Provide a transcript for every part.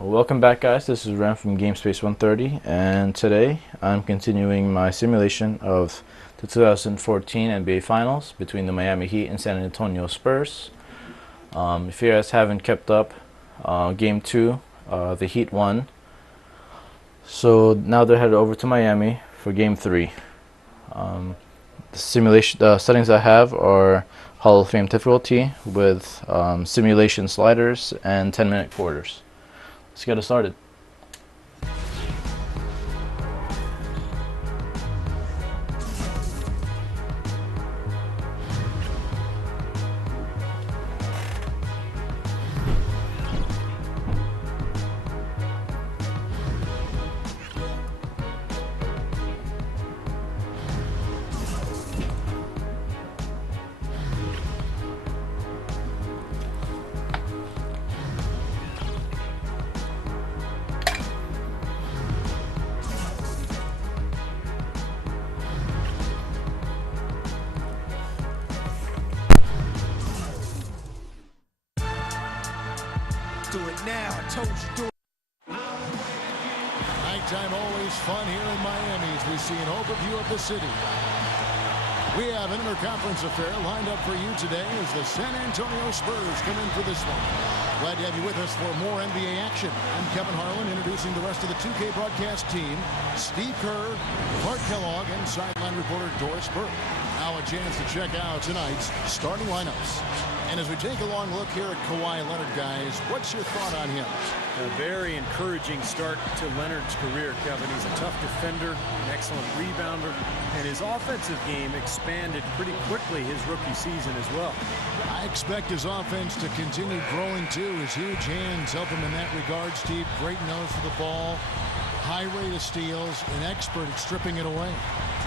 Welcome back, guys. This is Ren from GameSpace 130, and today I'm continuing my simulation of the 2014 NBA Finals between the Miami Heat and San Antonio Spurs. If you guys haven't kept up, Game 2, the Heat won. So now they're headed over to Miami for Game 3. The settings I have are Hall of Fame difficulty with simulation sliders and 10-minute quarters. Let's get it started. Do it now. I told you do it. Nighttime always fun here in Miami as we see an overview of the city. We have an interconference affair lined up for you today as the San Antonio Spurs come in for this one. Glad to have you with us for more NBA action. I'm Kevin Harlan introducing the rest of the 2K broadcast team. Steve Kerr, Clark Kellogg, and sideline reporter Doris Burke. Now a chance to check out tonight's starting lineups. And as we take a long look here at Kawhi Leonard, guys, what's your thought on him? A very encouraging start to Leonard's career, Kevin. He's a tough defender, an excellent rebounder, and his offensive game expanded pretty quickly his rookie season as well. I expect his offense to continue growing too. His huge hands help him in that regard, Steve. Great nose for the ball, high rate of steals, an expert at stripping it away.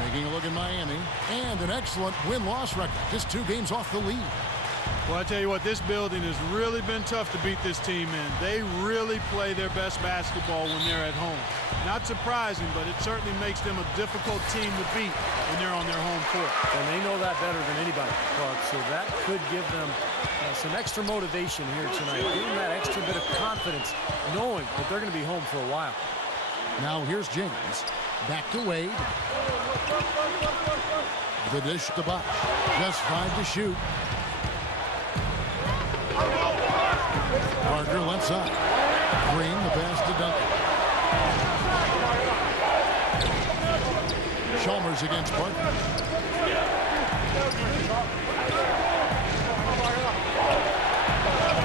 Taking a look at Miami, and an excellent win-loss record. Just 2 games off the lead. Well, I tell you what, this building has really been tough to beat this team in. They really play their best basketball when they're at home. Not surprising, but it certainly makes them a difficult team to beat when they're on their home court. And they know that better than anybody, Clark, so that could give them some extra motivation here tonight. Give them that extra bit of confidence, knowing that they're going to be home for a while. Now here's James. Back to Wade. The dish to Bosh. Just 5 to shoot. Parker left side. Green, the pass to Duncan. Chalmers against Parker.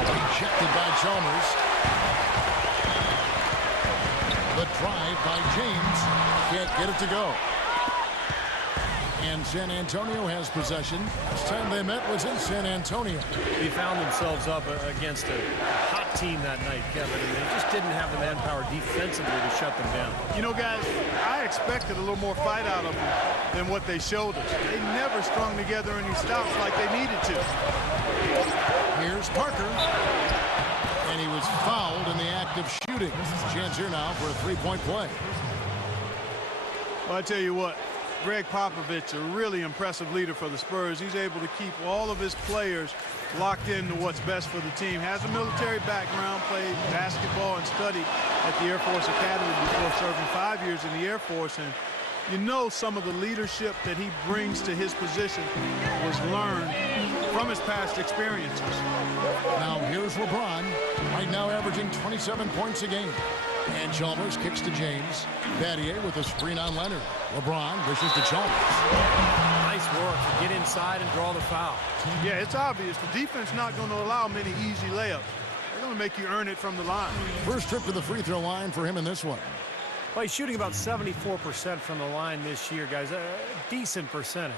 Rejected by Chalmers. The drive by James. Can't get it to go. And San Antonio has possession. Last time they met was in San Antonio. They found themselves up against a hot team that night, Kevin, and they just didn't have the manpower defensively to shut them down. You know, guys, I expected a little more fight out of them than what they showed us. They never strung together any stops like they needed to. Here's Parker. And he was fouled in the act of shooting. Chance here now for a 3-point play. Well, I tell you what, Greg Popovich, a really impressive leader for the Spurs. He's able to keep all of his players locked into what's best for the team. Has a military background, played basketball and studied at the Air Force Academy before serving 5 years in the Air Force. And you know some of the leadership that he brings to his position was learned from his past experiences. Now here's LeBron, right now averaging 27 points a game. And Chalmers kicks to James. Battier with a screen on Leonard. LeBron wishes to Chalmers. Nice work to get inside and draw the foul. Yeah, it's obvious. The defense not going to allow many easy layups. They're going to make you earn it from the line. First trip to the free throw line for him in this one. Well, he's shooting about 74% from the line this year, guys. A decent percentage.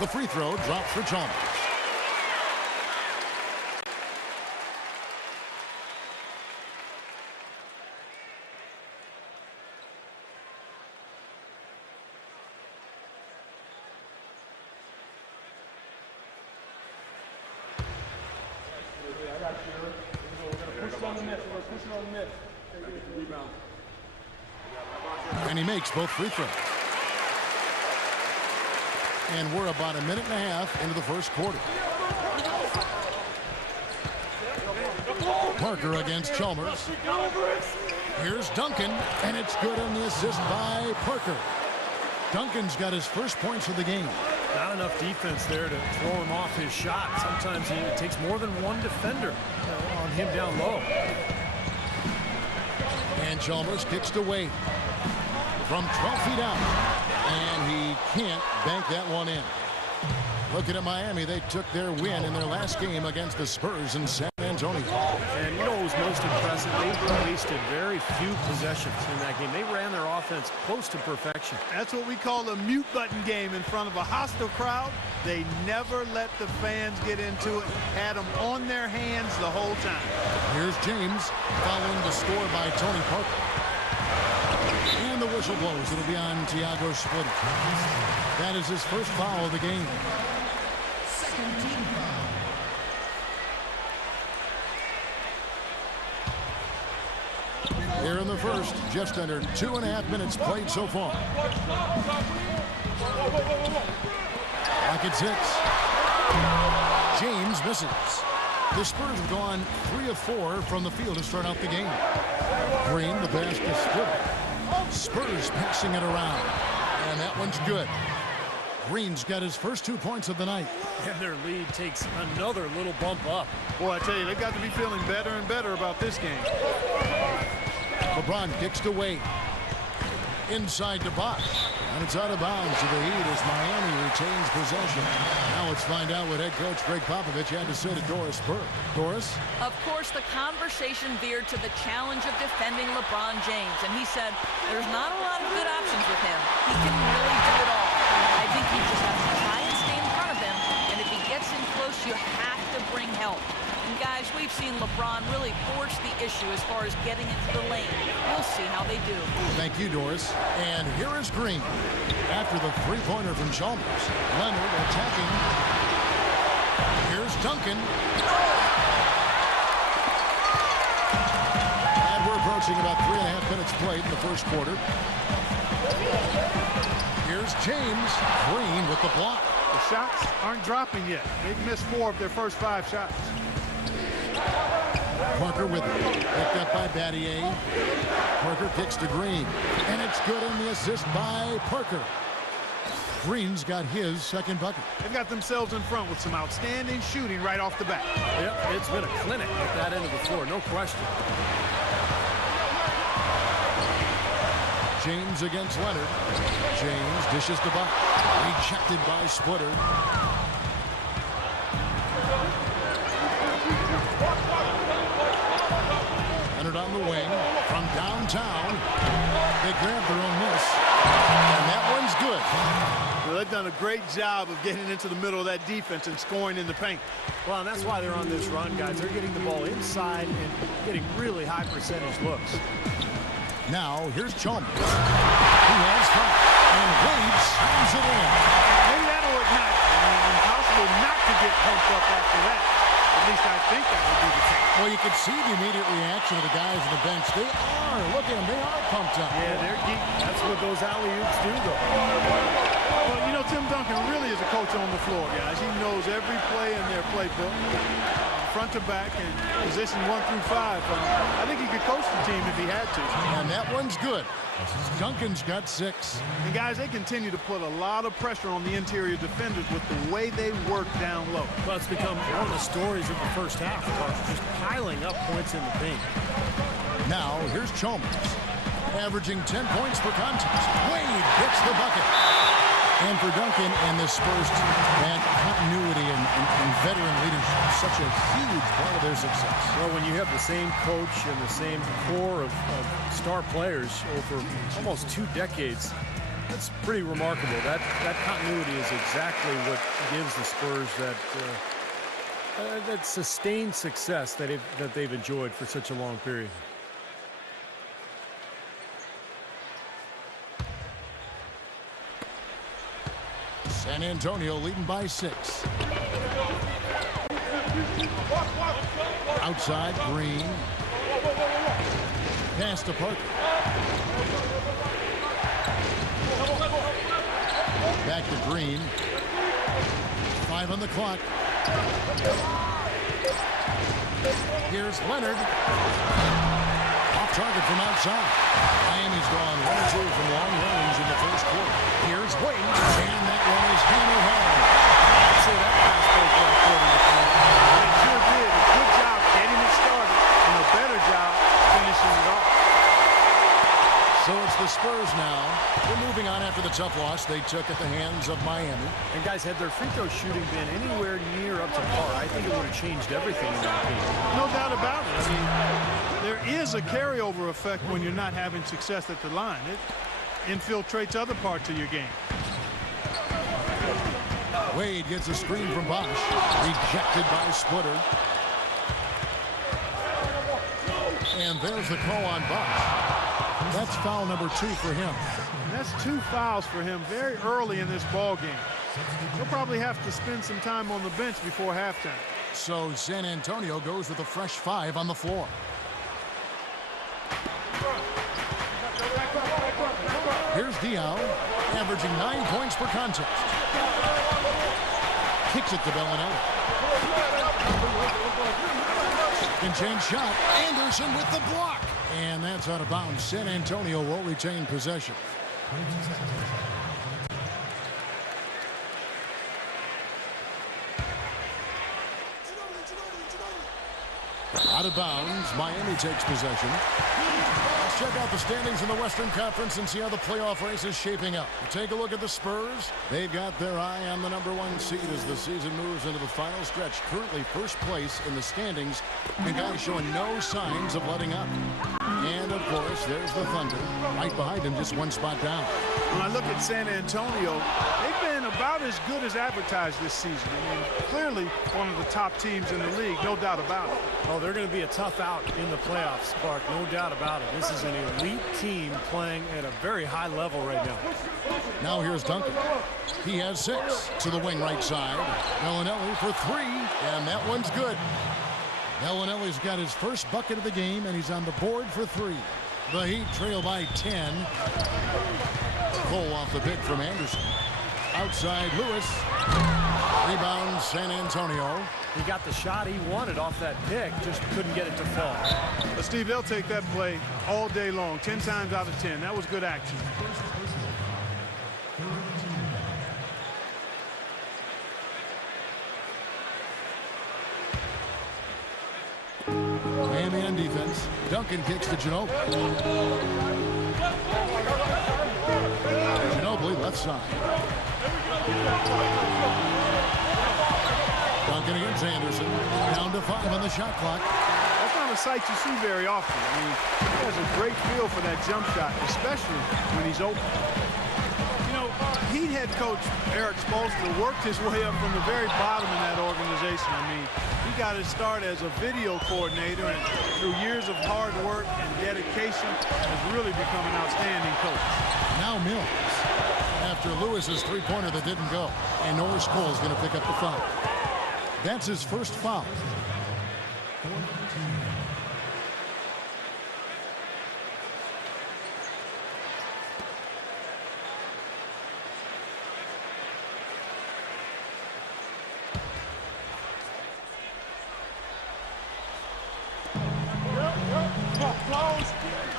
The free throw drops for Chalmers. And he makes both free throws. And we're about a minute and a half into the first quarter. Parker against Chalmers. Here's Duncan, and it's good on the assist by Parker. Duncan's got his first points of the game. Not enough defense there to throw him off his shot. Sometimes it takes more than one defender on him down low. And Chalmers kicks to Wade from 12 feet out. And he can't bank that one in. Looking at Miami, they took their win in their last game against the Spurs in San Antonio. And you know what was most impressive? They wasted very few possessions in that game. They ran their offense close to perfection. That's what we call a mute button game in front of a hostile crowd. They never let the fans get into it. Had them on their hands the whole time. Here's James following the score by Tony Parker. And the whistle blows. It'll be on Thiago Splitter. That is his first foul of the game. Second team foul. Here in the first, just under 2.5 minutes played so far. Clock at 6. James misses. The Spurs have gone 3 of 4 from the field to start out the game. Green, the pass to Splitter. Spurs passing it around. And that one's good. Green's got his first 2 points of the night. And their lead takes another little bump up. Boy, I tell you, they've got to be feeling better and better about this game. LeBron kicks to Wade. Inside to Bosh. And it's out of bounds to the Heat as Miami retains possession. Now let's find out what head coach Greg Popovich had to say to Doris Burke. Doris? Of course, the conversation veered to the challenge of defending LeBron James. And he said, there's not a lot of good options with him. He can really do it all. I think you just have to try and stay in front of him. And if he gets in close, you have to bring help. And guys, we've seen LeBron really force the issue as far as getting into the lane. We'll see how they do. Thank you, Doris. And here is Green. After the three-pointer from Chalmers. Leonard attacking. Here's Duncan. And we're approaching about 3.5 minutes played in the first quarter. Here's James. Green with the block. The shots aren't dropping yet. They've missed 4 of their first 5 shots. Parker with it. Picked up by Battier. Parker kicks to Green. And it's good on the assist by Parker. Green's got his second bucket. They've got themselves in front with some outstanding shooting right off the bat. Yep, it's been a clinic at that end of the floor, no question. James against Leonard. James dishes to Buck. Rejected by Splitter. Leonard on the wing from downtown. They grab their own miss. And that one's good. Well, they've done a great job of getting into the middle of that defense and scoring in the paint. Well, and that's why they're on this run, guys. They're getting the ball inside and getting really high percentage looks. Now, here's Chalmers. He has 5. And Wade slams it in. Maybe that'll ignite. I mean, impossible not to get pumped up after that. At least I think that would be the case. Well, you can see the immediate reaction of the guys on the bench. They are. Look at them. They are pumped up. Yeah, they're geek. That's what those alley-oops do, though. Well, you know, Tim Duncan really is a coach on the floor, guys. He knows every play in their playbook, front to back, and position 1 through 5. I think he could coach the team if he had to. And that one's good. Duncan's got 6. And guys, they continue to put a lot of pressure on the interior defenders with the way they work down low. Well, it's become one of the stories of the first half, just piling up points in the paint. Now, here's Chalmers, averaging 10 points per contest. Wade gets the bucket. And for Duncan and the Spurs team, that continuity and veteran leadership is such a huge part of their success. Well, when you have the same coach and the same core of star players over almost 2 decades, that's pretty remarkable. That continuity is exactly what gives the Spurs that sustained success that they've enjoyed for such a long period. San Antonio leading by 6. Outside, Green. Pass to Parker. Back to Green. 5 on the clock. Here's Leonard. Off target from outside. Miami's gone 1 or 2 from long range in the first quarter. Here's Wade. And that one is hammered home. I'd say that pass break went according to plan. They sure did. A good job getting it started and a better job finishing it off. So it's the Spurs now. They're moving on after the tough loss they took at the hands of Miami. And guys, had their free throw shooting been anywhere near up to par, I think it would have changed everything in that game. No doubt about it. I mean, there is a carryover effect when you're not having success at the line. It infiltrates other parts of your game. Wade gets a screen from Bosch. Rejected by Splitter. And there's the call on Bosch. That's foul number 2 for him. And that's 2 fouls for him very early in this ball game. He'll probably have to spend some time on the bench before halftime. So San Antonio goes with a fresh 5 on the floor. Here's Diaw, averaging 9 points per contest. Kicks it to Bellinelli. Can change shot. Anderson with the block. And that's out of bounds. San Antonio will retain possession. Out of bounds. Miami takes possession. Let's check out the standings in the Western Conference and see how the playoff race is shaping up. Take a look at the Spurs. They've got their eye on the #1 seed as the season moves into the final stretch. Currently first place in the standings. The guys showing no signs of letting up. And, of course, there's the Thunder. Right behind him, just 1 spot down. When I look at San Antonio, they've been about as good as advertised this season. I mean, clearly one of the top teams in the league, no doubt about it. Oh, they're going to be a tough out in the playoffs, Spark, no doubt about it. This is an elite team playing at a very high level right now. Now here's Duncan. He has 6 to the wing right side. Bellinelli for 3, and that one's good. Bellinelli's got his first bucket of the game, and he's on the board for 3. The Heat trail by 10. Cole off the pick from Anderson. Outside Lewis. Rebound San Antonio. He got the shot he wanted off that pick, just couldn't get it to fall. But Steve, they'll take that play all day long, 10 times out of 10. That was good action. Miami on defense. Duncan kicks to Ginobili. Ginobili left side. Duncan against Anderson. Down to 5 on the shot clock. That's not a sight you see very often. I mean, he has a great feel for that jump shot, especially when he's open. You know, Heat head coach Eric Spoelstra worked his way up from the very bottom in that organization. I mean, he got his start as a video coordinator, and through years of hard work and dedication, has really become an outstanding coach. Now Mills. After Lewis's 3-pointer that didn't go. And Norris Cole's going to pick up the foul. That's his first foul.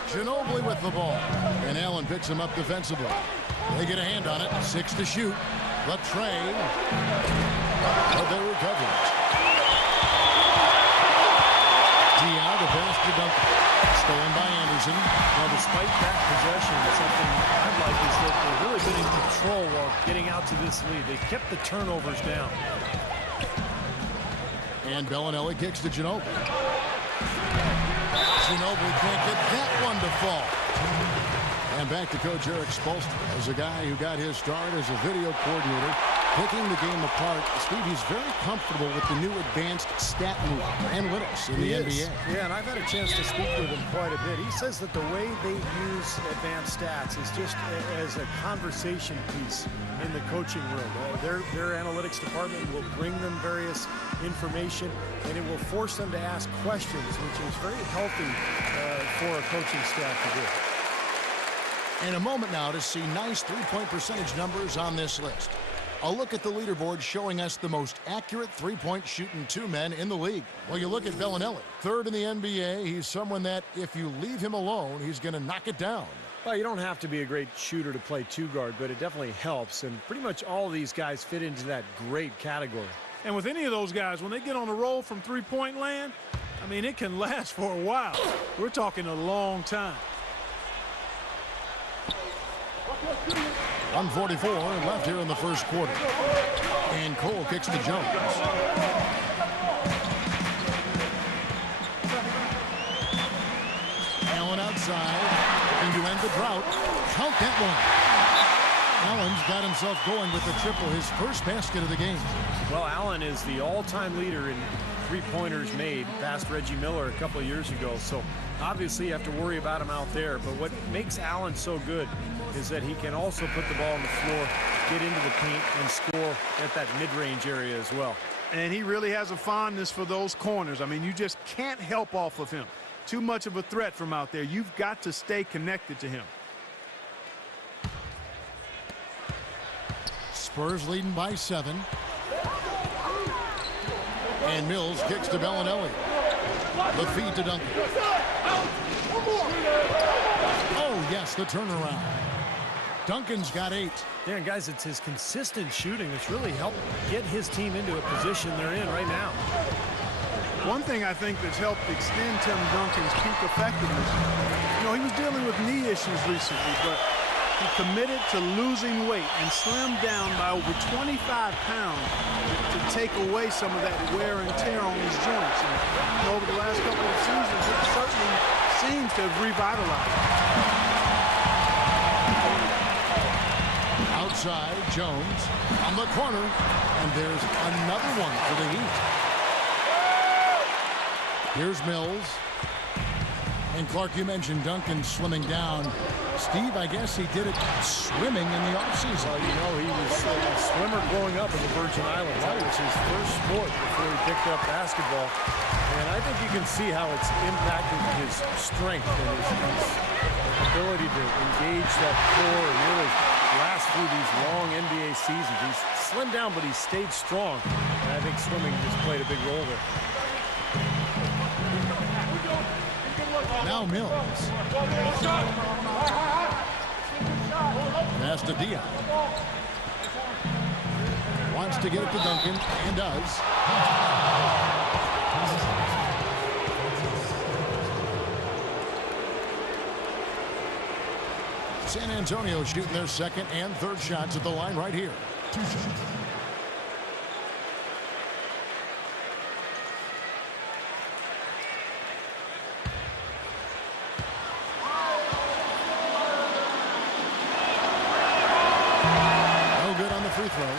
Ginobili with the ball. And Allen picks him up defensively. They get a hand on it. 6 to shoot. But Trey. But they recover it. Diaw to pass to Duncan. Stolen by Anderson. Well, despite that possession, something I like is that they've really been in control while getting out to this lead. They kept the turnovers down. And Bellinelli kicks to Ginobili. Ginobili can't get that one to fall. And back to Coach Eric Spoelstra as a guy who got his start as a video coordinator Picking the game apart, Steve, he's very comfortable with the new advanced stat move analytics in the NBA. Yeah, and I've had a chance to speak with him quite a bit. He says that the way they use advanced stats is just as a conversation piece in the coaching room. Their analytics department will bring them various information, and it will force them to ask questions, which is very healthy for a coaching staff to do. In a moment now to see nice three-point percentage numbers on this list. A look at the leaderboard showing us the most accurate three-point shooting two men in the league. Well, you look at Bellinelli, third in the NBA. He's someone that if you leave him alone, he's going to knock it down. Well, you don't have to be a great shooter to play two guard, but it definitely helps. And pretty much all of these guys fit into that great category. And with any of those guys, when they get on a roll from three-point land, I mean, it can last for a while. We're talking a long time. 1:44 left here in the first quarter. And Cole kicks to Jones. Allen outside, looking to end the drought. Count that one. Allen's got himself going with the triple, his first basket of the game. Well, Allen is the all-time leader in three-pointers made, past Reggie Miller a couple of years ago. So obviously you have to worry about him out there. But what makes Allen so good is that he can also put the ball on the floor, get into the paint, and score at that mid-range area as well. And he really has a fondness for those corners. I mean, you just can't help off of him. Too much of a threat from out there. You've got to stay connected to him. Spurs leading by 7. And Mills kicks to Bellinelli. The feed to Duncan. Oh, yes, the turnaround. Duncan's got 8. Yeah, and guys, it's his consistent shooting that's really helped get his team into a position they're in right now. One thing I think that's helped extend Tim Duncan's peak effectiveness, you know, he was dealing with knee issues recently, but he committed to losing weight and slimmed down by over 25 pounds to take away some of that wear and tear on his joints. And you know, over the last couple of seasons, it certainly seems to have revitalized. Outside, Jones on the corner, and there's another one for the Heat. Here's Mills. And Clark, you mentioned Duncan slimming down. Steve, I guess he did it swimming in the offseason. Well, you know, he was a swimmer growing up in the Virgin Islands. That was his first sport before he picked up basketball. And I think you can see how it's impacted his strength and his ability to engage that core and really last through these long NBA seasons. He's slimmed down, but he's stayed strong. And I think swimming just played a big role there. Now Mills. Pass to Dion. Wants to get it to Duncan, and does. San Antonio shooting their second and third shots at the line right here. No good on the free throw.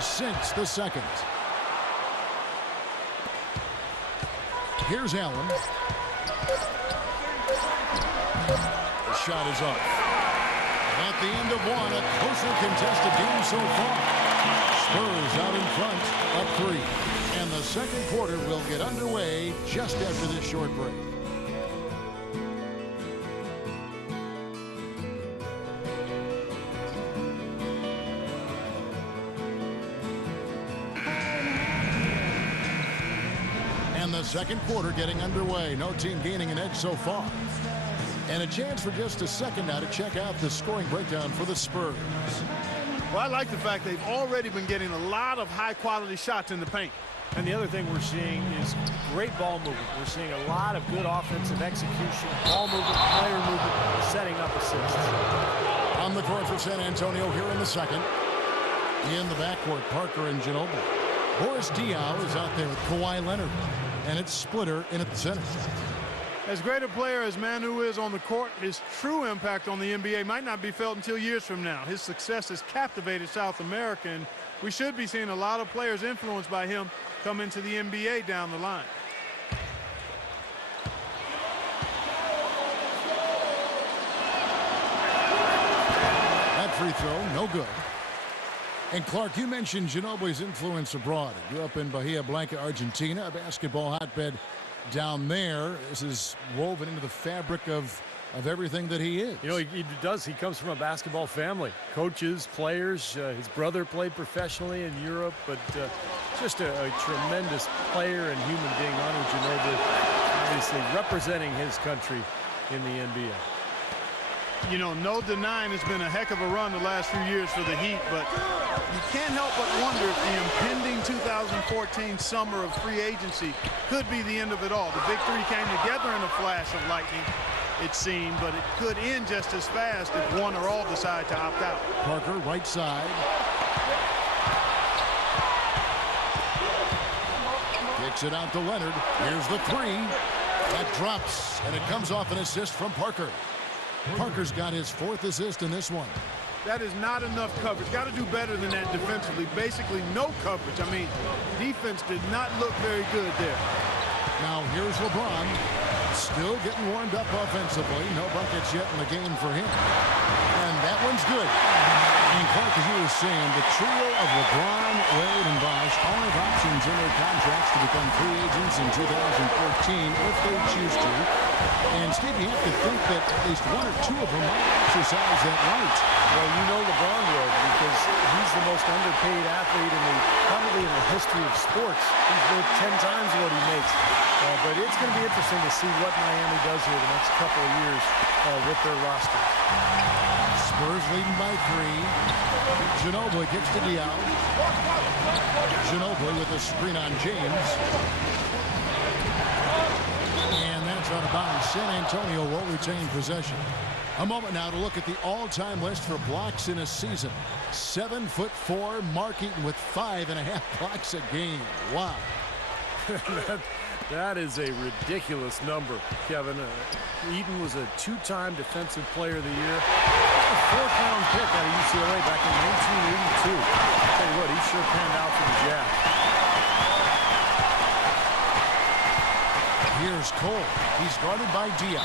Sinks the second. Here's Allen. The shot is up. At the end of one, a closer contested game so far. Spurs out in front, up 3. And the second quarter will get underway just after this short break. The second quarter getting underway. No team gaining an edge so far. And a chance for just a second now to check out the scoring breakdown for the Spurs. Well, I like the fact they've already been getting a lot of high-quality shots in the paint. And the other thing we're seeing is great ball movement. We're seeing a lot of good offensive execution, ball movement, player movement, setting up assists. On the court for San Antonio here in the second. In the backcourt, Parker and Ginobili. Boris Diaw is out there with Kawhi Leonard. And it's Splitter in at the center. As great a player as Manu is on the court, his true impact on the NBA might not be felt until years from now. His success has captivated South America, and we should be seeing a lot of players influenced by him come into the NBA down the line. That free throw, no good. And Clark, you mentioned Ginobili's influence abroad. He grew up in Bahia Blanca, Argentina, a basketball hotbed down there. This is woven into the fabric of everything that he is. You know, he does. He comes from a basketball family. Coaches, players. His brother played professionally in Europe, but just a tremendous player and human being. Manu Ginobili, obviously representing his country in the NBA. You know, no denying it's been a heck of a run the last few years for the Heat, but you can't help but wonder if the impending 2014 summer of free agency could be the end of it all. The big three came together in a flash of lightning, it seemed, but it could end just as fast if one or all decide to opt out. Parker, right side. Kicks it out to Leonard. Here's the three. That drops, and it comes off an assist from Parker. Parker's got his 4th assist in this one. That is not enough coverage. Got to do better than that defensively. Basically no coverage. I mean, defense did not look very good there. Now here's LeBron. Still getting warmed up offensively. No buckets yet in the game for him. And that one's good. And Clark, as you were saying, the trio of LeBron, Wade, and Bosh all have options in their contracts to become free agents in 2014 if they choose to. And Steve, you have to think that at least one or two of them might exercise that right. Well, you know LeBron will, because he's the most underpaid athlete probably in the history of sports. He's worth 10 times what he makes. But it's going to be interesting to see what Miami does here the next couple of years with their roster. Spurs leading by 3. Ginobili kicks to Diaw. Ginobili with a screen on James. And that's out of bounds. San Antonio will retain possession. A moment now to look at the all-time list for blocks in a season. 7'4", Mark Eaton with 5.5 blocks a game. Wow. That is a ridiculous number, Kevin. Eaton was a 2-time Defensive Player of the Year. A 4th-round pick out of UCLA back in 1982. I'll tell you what, he sure panned out for the Jazz. Here's Cole. He's guarded by Diaw.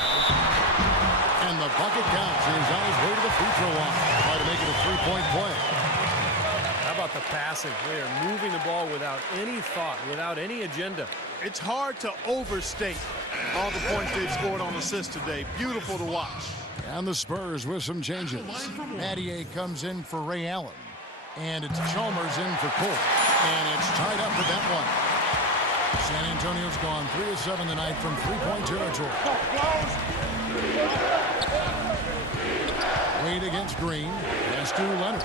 And the bucket counts. He's on his way to the free throw line. Try to make it a 3-point play. How about the passing? They are moving the ball without any thought, without any agenda. It's hard to overstate all the points they've scored on assists today. Beautiful to watch. And the Spurs with some changes. Mathieu comes in for Ray Allen. And it's Chalmers in for Cole. And it's tied up with that one. San Antonio's gone 3 of 7 tonight from 3-point territory. Wade against Green. Pass to Leonard.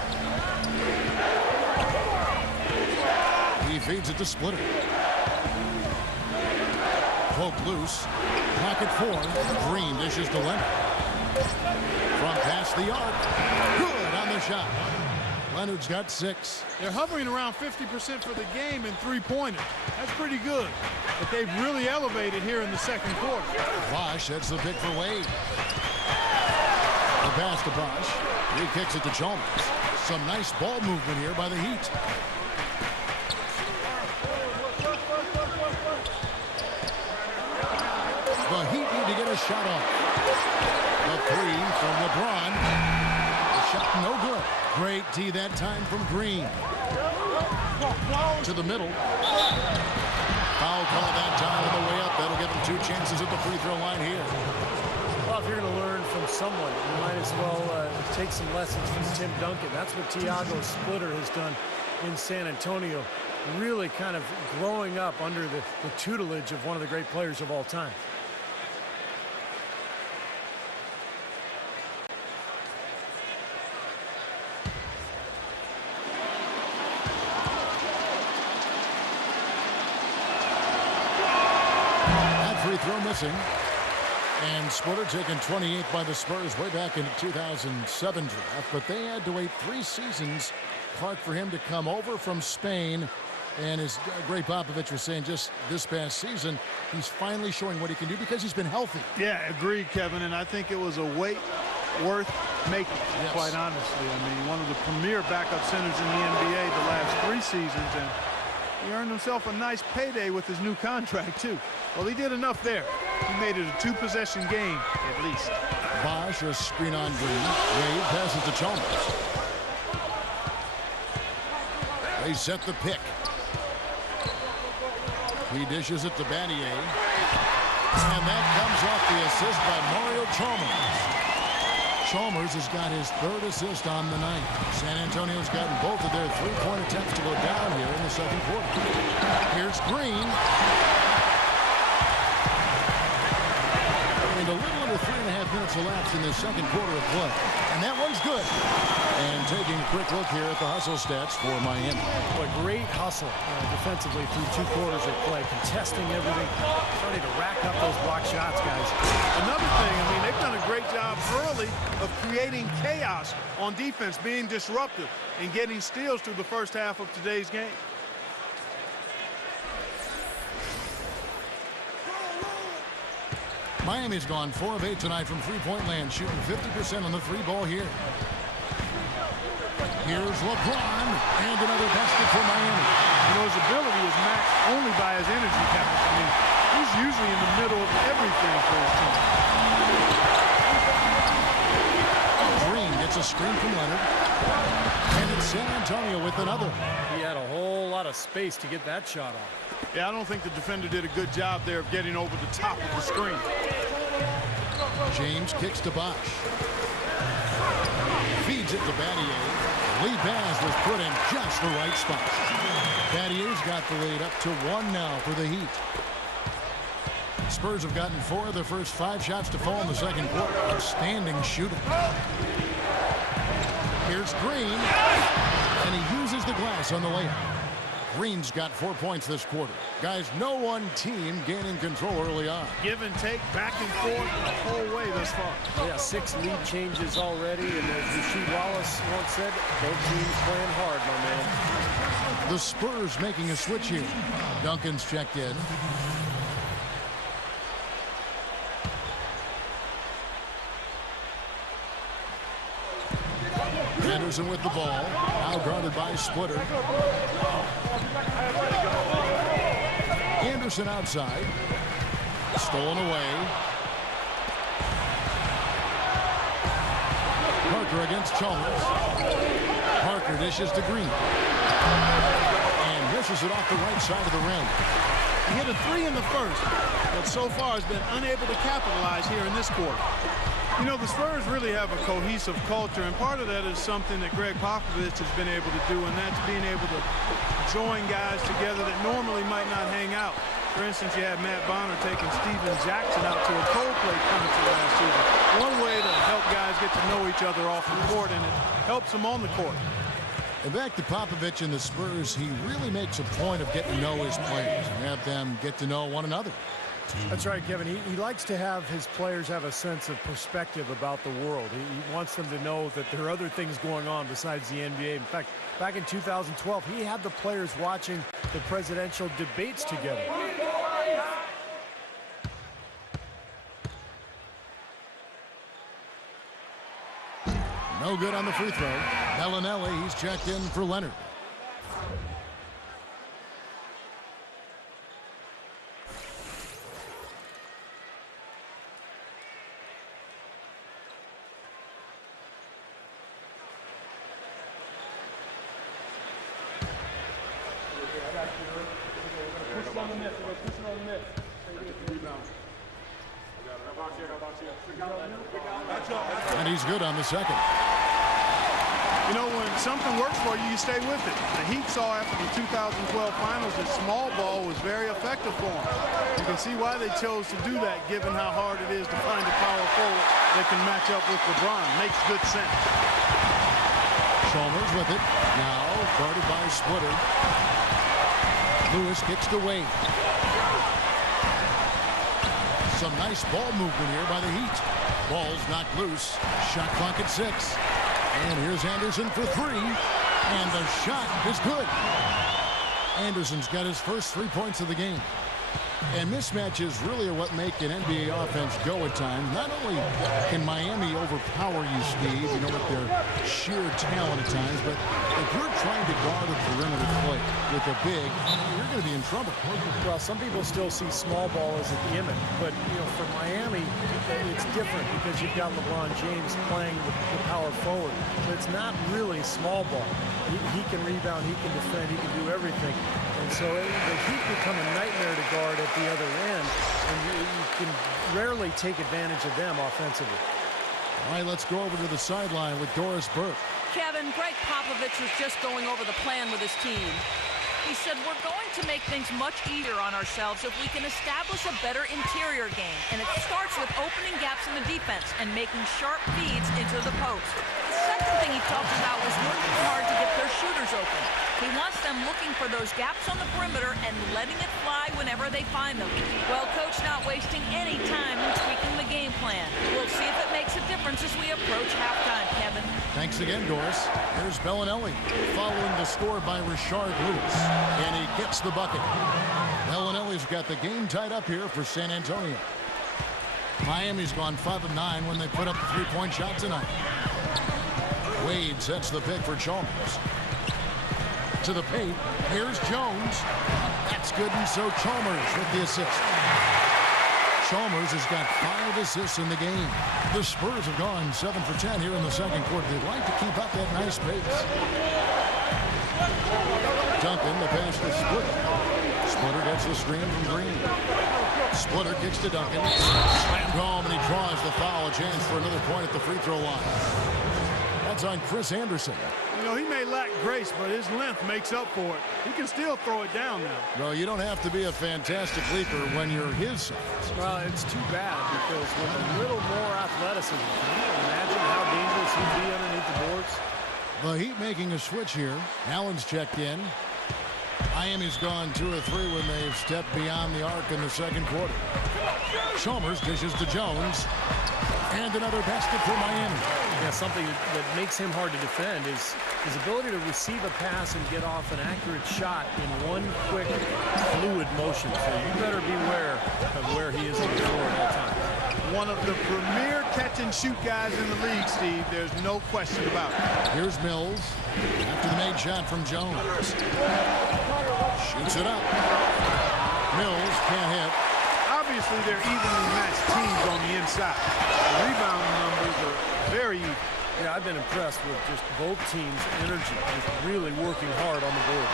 He feeds it to Splitter. Poke loose. Pocket 4. Green dishes to Leonard. From past the arc. Good on the shot. Leonard's got 6. They're hovering around 50% for the game in three-pointers. That's pretty good. But they've really elevated here in the second quarter. Bosh, that's the pick for Wade. The pass to Bosh. He kicks it to Chalmers. Some nice ball movement here by the Heat. The Heat need to get a shot off. The 3 from LeBron. The shot no good. Great D that time from Green. To the middle. Foul call that time on the way up. That'll give him 2 chances at the free throw line here. Well, if you're going to learn from someone, you might as well take some lessons from Tim Duncan. That's what Thiago Splitter has done in San Antonio. Really kind of growing up under the tutelage of one of the great players of all time. Free throw missing. And Splitter taken 28 by the Spurs way back in the 2007 draft, but they had to wait 3 seasons hard for him to come over from Spain. And as Greg Popovich was saying just this past season, he's finally showing what he can do because he's been healthy. Yeah, agreed, Kevin. And I think it was a weight worth making, Yes. quite honestly. I mean, one of the premier backup centers in the NBA the last 3 seasons. And he earned himself a nice payday with his new contract, too. Well, he did enough there. He made it a 2-possession game, at least. Bosch, a screen on Green. Wade passes to Chalmers. They set the pick. He dishes it to Battier. And that comes off the assist by Mario Chalmers. Chalmers has got his 3rd assist on the night. San Antonio's gotten both of their 3-point attempts to go down here in the second quarter. Here's Green. And a little under 3.5 minutes elapsed in the second quarter of play. And that one's good. And taking a quick look here at the hustle stats for Miami. A great hustle defensively through 2 quarters of play, contesting everything, starting to rack up those block shots, guys. Another thing, I mean, they've done a great job early of creating chaos on defense, being disruptive, and getting steals through the first half of today's game. Miami's gone 4 of 8 tonight from three-point land, shooting 50% on the 3-ball here. Here's LeBron, and another basket for Miami. You know, his ability is matched only by his energy, Kevin. I mean, he's usually in the middle of everything for his team. Green gets a screen from Leonard. And it's San Antonio with another. He had a whole lot of space to get that shot off. Yeah, I don't think the defender did a good job there of getting over the top of the screen. James kicks to Bosch. Feeds it to Battier. Lee Baz was put in just the right spot. Battier's got the lead up to 1 now for the Heat. Spurs have gotten 4 of their first 5 shots to fall in the second quarter. Outstanding shooting. Here's Green, and he uses the glass on the layup. Green's got 4 points this quarter. Guys, no one team gaining control early on. Give and take, back and forth, the whole way thus far. Yeah, 6 lead changes already, and as Rasheed Wallace once said, both teams playing hard, my man. The Spurs making a switch here. Duncan's checked in. Anderson with the ball. Now guarded by Splitter. Anderson outside. Stolen away. Parker against Chalmers. Parker dishes to Green. And misses it off the right side of the rim. He hit a 3 in the first, but so far has been unable to capitalize here in this quarter. You know, the Spurs really have a cohesive culture, and part of that is something that Greg Popovich has been able to do, and that's being able to join guys together that normally might not hang out. For instance, you had Matt Bonner taking Steven Jackson out to a Coldplay concert last season. One way to help guys get to know each other off the court, and it helps them on the court. And back to Popovich and the Spurs, he really makes a point of getting to know his players and have them get to know one another. That's right, Kevin. He likes to have his players have a sense of perspective about the world. He wants them to know that there are other things going on besides the NBA. In fact, back in 2012, he had the players watching the presidential debates together. No good on the free throw. Bellinelli, he's checked in for Leonard. And he's good on the second. You know, when something works for you, you stay with it. The Heat saw after the 2012 finals that small ball was very effective for them. You can see why they chose to do that, given how hard it is to find a power forward that can match up with LeBron. Makes good sense. Chalmers with it. Now guarded by Splitter. Lewis kicks to Wade. Some nice ball movement here by the Heat. Ball's knocked loose. Shot clock at 6. And here's Anderson for 3. And the shot is good. Anderson's got his first 3 points of the game. And mismatches really are what make an NBA offense go at times. Not only can Miami overpower you, Steve, you know, with their sheer talent at times, but if you're trying to guard a perimeter play with a big, you're going to be in trouble. Well, some people still see small ball as a gimmick, but, you know, for Miami, it's different because you've got LeBron James playing the power forward. But it's not really small ball. He can rebound, he can defend, he can do everything. And so the Heat become a nightmare to guard at the other end, and you can rarely take advantage of them offensively. All right, let's go over to the sideline with Doris Burke. Kevin, Greg Popovich was just going over the plan with his team. He said, we're going to make things much easier on ourselves if we can establish a better interior game. And it starts with opening gaps in the defense and making sharp feeds into the post. The second thing he talked about was working hard to get their shooters open. He wants them looking for those gaps on the perimeter and letting it fly whenever they find them. Well, Coach not wasting any time in tweaking the game plan. We'll see if it makes a difference as we approach halftime, Kevin. Thanks again, Doris. Here's Bellinelli following the score by Rashard Lewis, and he gets the bucket. Bellinelli's got the game tied up here for San Antonio. Miami's gone 5 of 9 when they put up the three-point shot tonight. Wade sets the pick for Chalmers. To the paint, here's Jones. That's good, and so Chalmers with the assist. Chalmers has got 5 assists in the game. The Spurs have gone 7 for 10 here in the second quarter. They'd like to keep up that nice pace. Duncan, the pass to Splitter. Splitter gets the screen from Green. Splitter kicks to Duncan. Slammed home, and he draws the foul. A chance for another point at the free throw line. That's on Chris Anderson. You know, he may lack grace, but his length makes up for it. He can still throw it down now. Well, you don't have to be a fantastic leaper when you're his size. Well, it's too bad because with a little more athleticism, can you imagine how dangerous he'd be underneath the boards? The Heat making a switch here. Allen's checked in. Miami's gone 2 or 3 when they've stepped beyond the arc in the second quarter. Chalmers dishes to Jones. And another basket for Miami. Yeah, something that makes him hard to defend is his ability to receive a pass and get off an accurate shot in one quick, fluid motion. So you better beware of where he is on the floor at all times. One of the premier catch-and-shoot guys in the league, Steve. There's no question about it. Here's Mills after the made shot from Jones. Shoots it up. Mills can't hit. Obviously, they're evenly matched teams on the inside. The rebound numbers are very even. Yeah, I've been impressed with just both teams' energy, just really working hard on the board.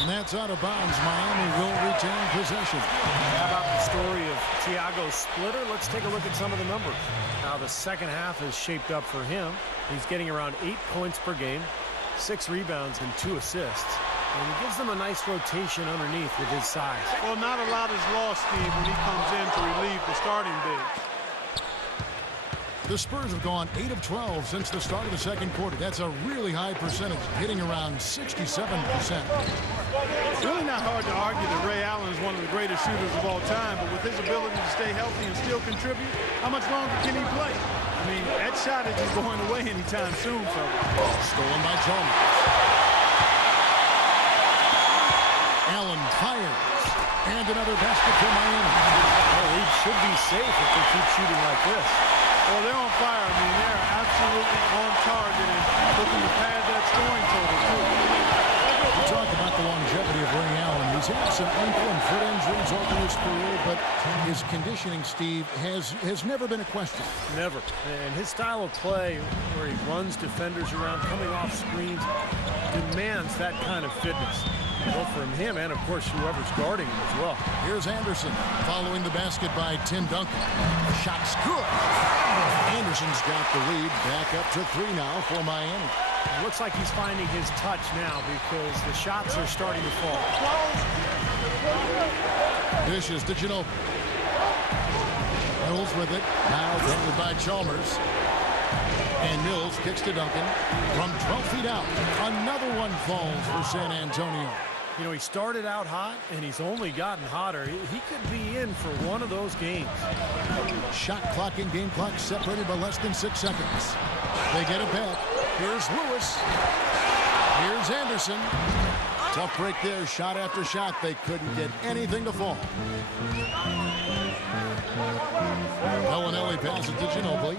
And that's out of bounds. Miami will retain possession. How about the story of Thiago Splitter? Let's take a look at some of the numbers. Now, the second half is shaped up for him. He's getting around 8 points per game, 6 rebounds, and 2 assists. And he gives them a nice rotation underneath with his size. Well, not a lot is lost, Steve, when he comes in to relieve the starting bigs. The Spurs have gone 8 of 12 since the start of the second quarter. That's a really high percentage, hitting around 67%. It's really not hard to argue that Ray Allen is one of the greatest shooters of all time, but with his ability to stay healthy and still contribute, how much longer can he play? I mean, that shot isn't going away anytime soon, fellas. Stolen by Chalmers. Allen fires. And another basket for Miami. Well, he should be safe if they keep shooting like this. Well, they're on fire. I mean, they're absolutely on target and looking to pad that scoring total, too. We talk about the longevity of Ray Allen. He's had some ankle and foot injuries over his career, but his conditioning, Steve, has never been a question. Never. And his style of play, where he runs defenders around, coming off screens, demands that kind of fitness. Both from him and, of course, whoever's guarding him as well. Here's Anderson following the basket by Tim Duncan. The shot's good. Anderson's got the lead back up to 3 now for Miami. It looks like he's finding his touch now because the shots are starting to fall. Dishes to Ginobili. Mills with it. Now covered by Chalmers. And Mills kicks to Duncan from 12 feet out. Another one falls for San Antonio. You know, he started out hot, and he's only gotten hotter. He could be in for one of those games. Shot clock and game clock separated by less than 6 seconds. They get it back. Here's Lewis. Here's Anderson. Tough break there, shot after shot. They couldn't get anything to fall. Bellinelli passes to Ginobili.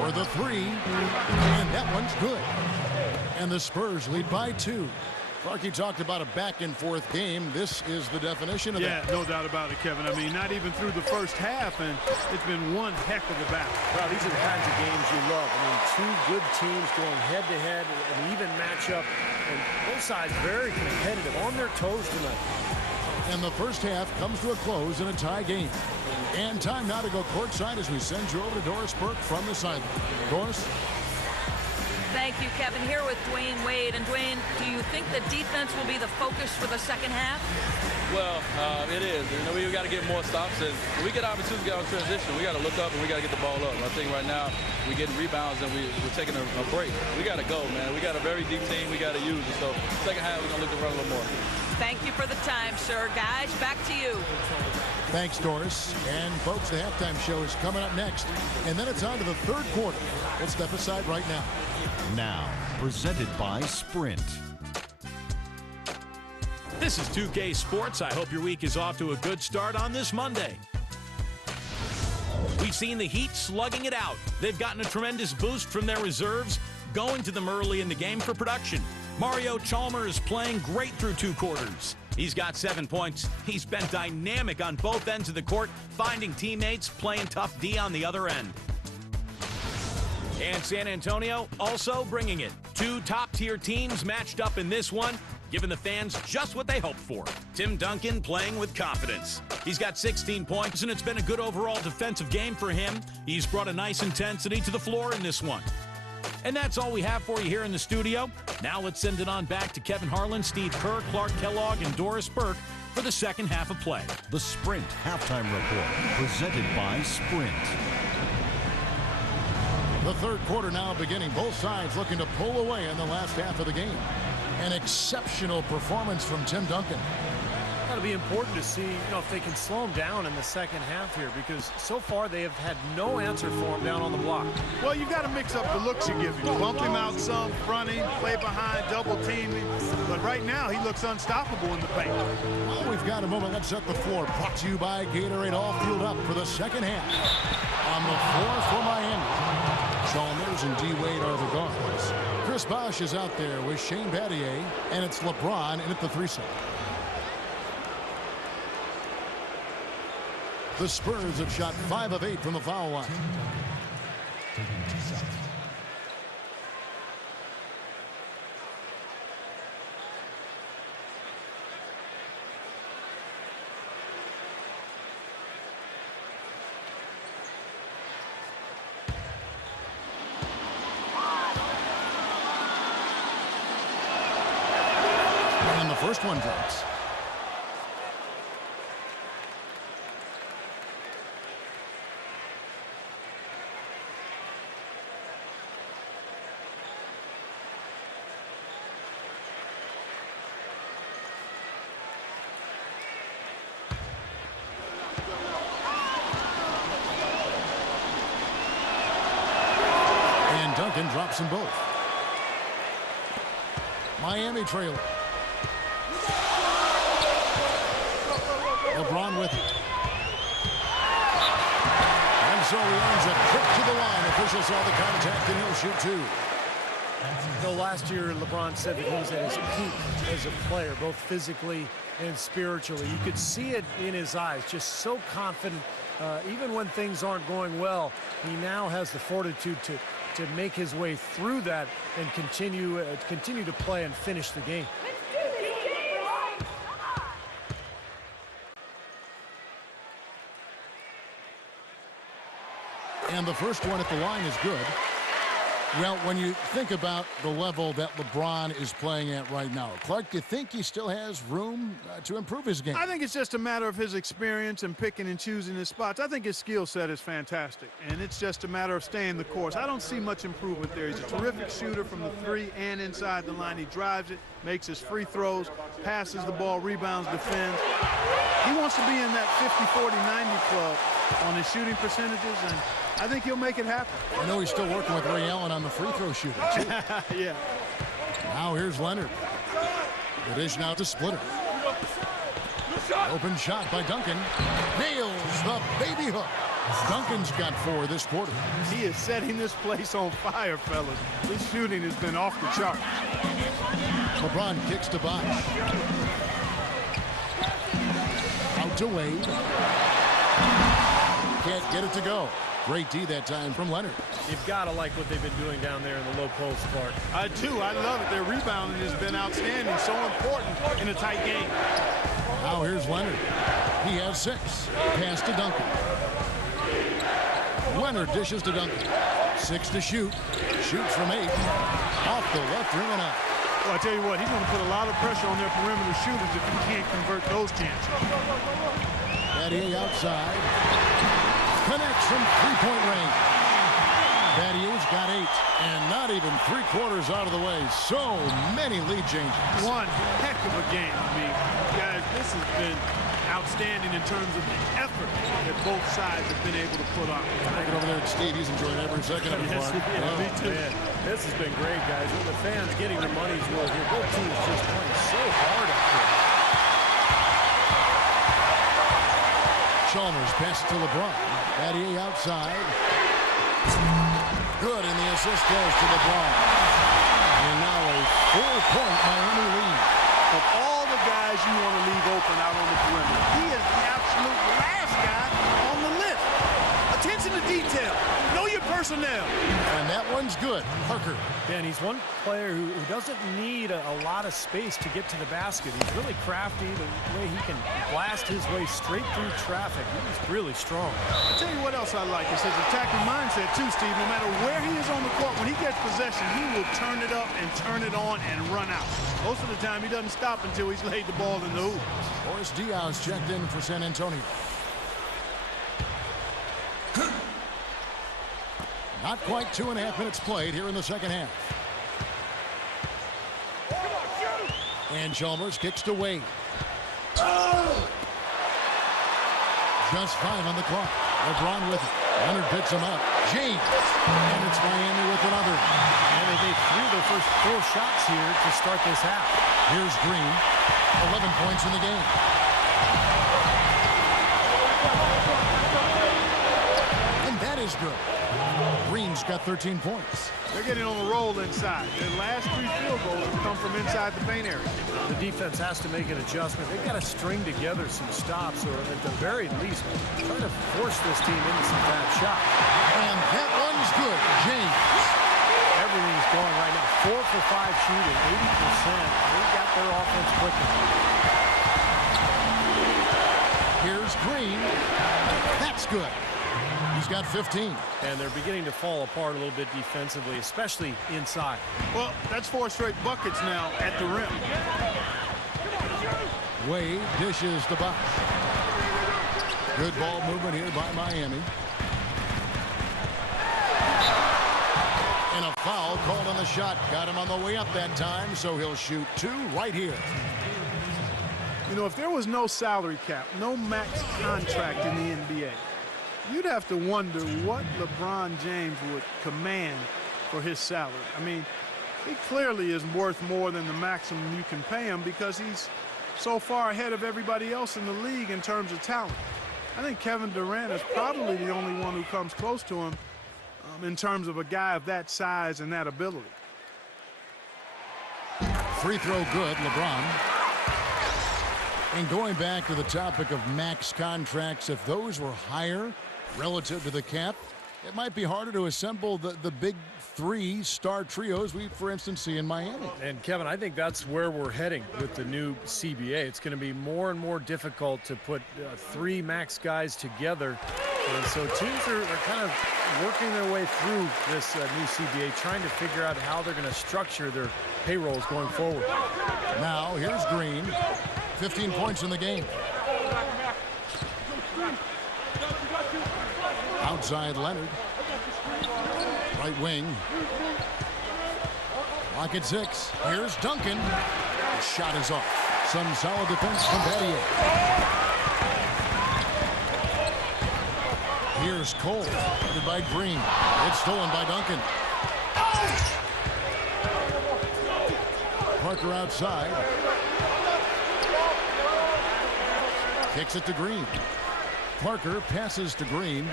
For the three. And that one's good. And the Spurs lead by 2. Clarkie talked about a back-and-forth game. This is the definition of that. Yeah, no doubt about it, Kevin. I mean, not even through the first half, and it's been one heck of a battle. Well, these are the kinds of games you love. I mean, two good teams going head-to-head, an even matchup, and both sides very competitive, on their toes tonight. And the first half comes to a close in a tie game. And time now to go courtside as we send you over to Doris Burke from the sideline. Doris? Thank you, Kevin. Here with Dwayne Wade. And Dwayne, do you think the defense will be the focus for the second half? Well, it is. You know, we got to get more stops, and when we get opportunities to get out of transition, we got to look up and we got to get the ball up. I think right now we're getting rebounds and we're taking a break. We got to go, man. We got a very deep team. We got to use it. So second half we're gonna look to run a little more. Thank you for the time, sir. Guys, back to you. Thanks, Doris. And, folks, the halftime show is coming up next. And then it's on to the third quarter. We'll step aside right now. Now, presented by Sprint. This is 2K Sports. I hope your week is off to a good start on this Monday. We've seen the Heat slugging it out. They've gotten a tremendous boost from their reserves, going to them early in the game for production. Mario Chalmers is playing great through 2 quarters. He's got 7 points. He's been dynamic on both ends of the court, finding teammates, playing tough D on the other end. And San Antonio also bringing it. 2 top-tier teams matched up in this one, giving the fans just what they hoped for. Tim Duncan playing with confidence. He's got 16 points, and it's been a good overall defensive game for him. He's brought a nice intensity to the floor in this one. And that's all we have for you here in the studio. Now let's send it on back to Kevin Harlan, Steve Kerr, Clark Kellogg, and Doris Burke for the second half of play. The Sprint Halftime Report, presented by Sprint. The third quarter now beginning. Both sides looking to pull away in the last half of the game. An exceptional performance from Tim Duncan. That'll be important to see, if they can slow him down in the second half here, because so far they have had no answer for him down on the block. Well, you've got to mix up the looks you give him. Bump him out some, fronting, play behind, double team him. But right now, he looks unstoppable in the paint. Well, we've got a moment. Let's set the floor. Brought to you by Gatorade. All fueled up for the second half. On the floor for Miami, Chalmers and D. Wade are the guards. Chris Bosh is out there with Shane Battier, and it's LeBron in at the 3-set. The Spurs have shot 5 of 8 from the foul line. And the first one drops. Duncan drops them both. Miami trailer. LeBron with it. And so he earns a trip to the line. Officials saw the contact and he'll shoot 2. Last year, LeBron said that he was at his peak as a player, both physically and spiritually. You could see it in his eyes, just so confident. Even when things aren't going well, he now has the fortitude to make his way through that and continue to play and finish the game. And the first one at the line is good. Well, when you think about the level that LeBron is playing at right now, Clark, do you think he still has room to improve his game? I think it's just a matter of his experience and picking and choosing his spots. I think his skill set is fantastic, and it's just a matter of staying the course. I don't see much improvement there. He's a terrific shooter from the 3 and inside the line. He drives it, makes his free throws, passes the ball, rebounds, defends. He wants to be in that 50-40-90 club on his shooting percentages, and I think he'll make it happen. I know he's still working with Ray Allen on the free throw shooting, too. Yeah. Now here's Leonard. The dish now to Splitter. Open shot by Duncan. Nails the baby hook. Duncan's got 4 this quarter. He is setting this place on fire, fellas. This shooting has been off the chart. LeBron kicks to Bosh. Out to Wade. Can't get it to go. Great D that time from Leonard. You've got to like what they've been doing down there in the low post, Clark. I do. I love it. Their rebounding has been outstanding. So important in a tight game. Now here's Leonard. He has 6. Pass to Duncan. Leonard dishes to Duncan. 6 to shoot. Shoots from 8. Off the left rim and out. Well, I tell you what, he's going to put a lot of pressure on their perimeter shooters if he can't convert those chances. Battier outside. Connects from three-point range. Battier's got 8, and not even 3/4 out of the way. So many lead changes. One heck of a game. I mean, guys, this has been outstanding in terms of the effort that both sides have been able to put on. Take it over there to Steve. He's enjoying every second of it. Yes, Oh, me too. Man, this has been great, guys. And the fans getting their money's worth here. Both teams just playing so hard up here. Chalmers passes to LeBron. Battier outside. Good, and the assist goes to LeBron. And now a 4-point Miami lead. Of all the guys you want to leave open out on the perimeter, he is the absolute last guy on the list. Attention to detail. Know your personnel. And that one's good. Parker. Dan, he's one player who doesn't need a lot of space to get to the basket. He's really crafty. The way he can blast his way straight through traffic. He's really strong. I'll tell you what else I like is his attacking mindset too, Steve. No matter where he is on the court, when he gets possession, he will turn it up and turn it on and run out. Most of the time, he doesn't stop until he's laid the ball in the hoop. Boris Diaz checked in for San Antonio. Not quite 2.5 minutes played here in the second half. And Chalmers kicks to Wade. Just 5 on the clock. LeBron with it. Leonard picks him up. James. And it's Miami with another. And they made 3 of their first 4 shots here to start this half. Here's Green. 11 points in the game. And that is good. Green's got 13 points. They're getting on a roll inside. Their last 3 field goals have come from inside the paint area. The defense has to make an adjustment. They've got to string together some stops, or at the very least, try to force this team into some bad shots. And that one's good. James. Everything's going right now. 4 for 5 shooting, 80%. They got their offense clicking. Here's Green. That's good. He's got 15. And they're beginning to fall apart a little bit defensively, especially inside. Well, that's 4 straight buckets now at the rim. Wade dishes the box. Good ball movement here by Miami. And a foul called on the shot. Got him on the way up that time, so he'll shoot 2 right here. You know, if there was no salary cap, no max contract in the NBA, you'd have to wonder what LeBron James would command for his salary. I mean, he clearly is worth more than the maximum you can pay him because he's so far ahead of everybody else in the league in terms of talent. I think Kevin Durant is probably the only one who comes close to him in terms of a guy of that size and that ability. Free throw good, LeBron. And going back to the topic of max contracts, if those were higher relative to the cap, it might be harder to assemble the big 3 star trios we, for instance, see in Miami. And Kevin, I think that's where we're heading with the new CBA. It's going to be more and more difficult to put 3 max guys together. And so teams are kind of working their way through this new CBA, trying to figure out how they're going to structure their payrolls going forward. Now, here's Green. 15 points in the game. Outside Leonard. Right wing. Lock at 6. Here's Duncan. The shot is off. Some solid defense from Battier. Here's Cole, guarded by Green. It's stolen by Duncan. Parker outside. Kicks it to Green. Parker passes to Green.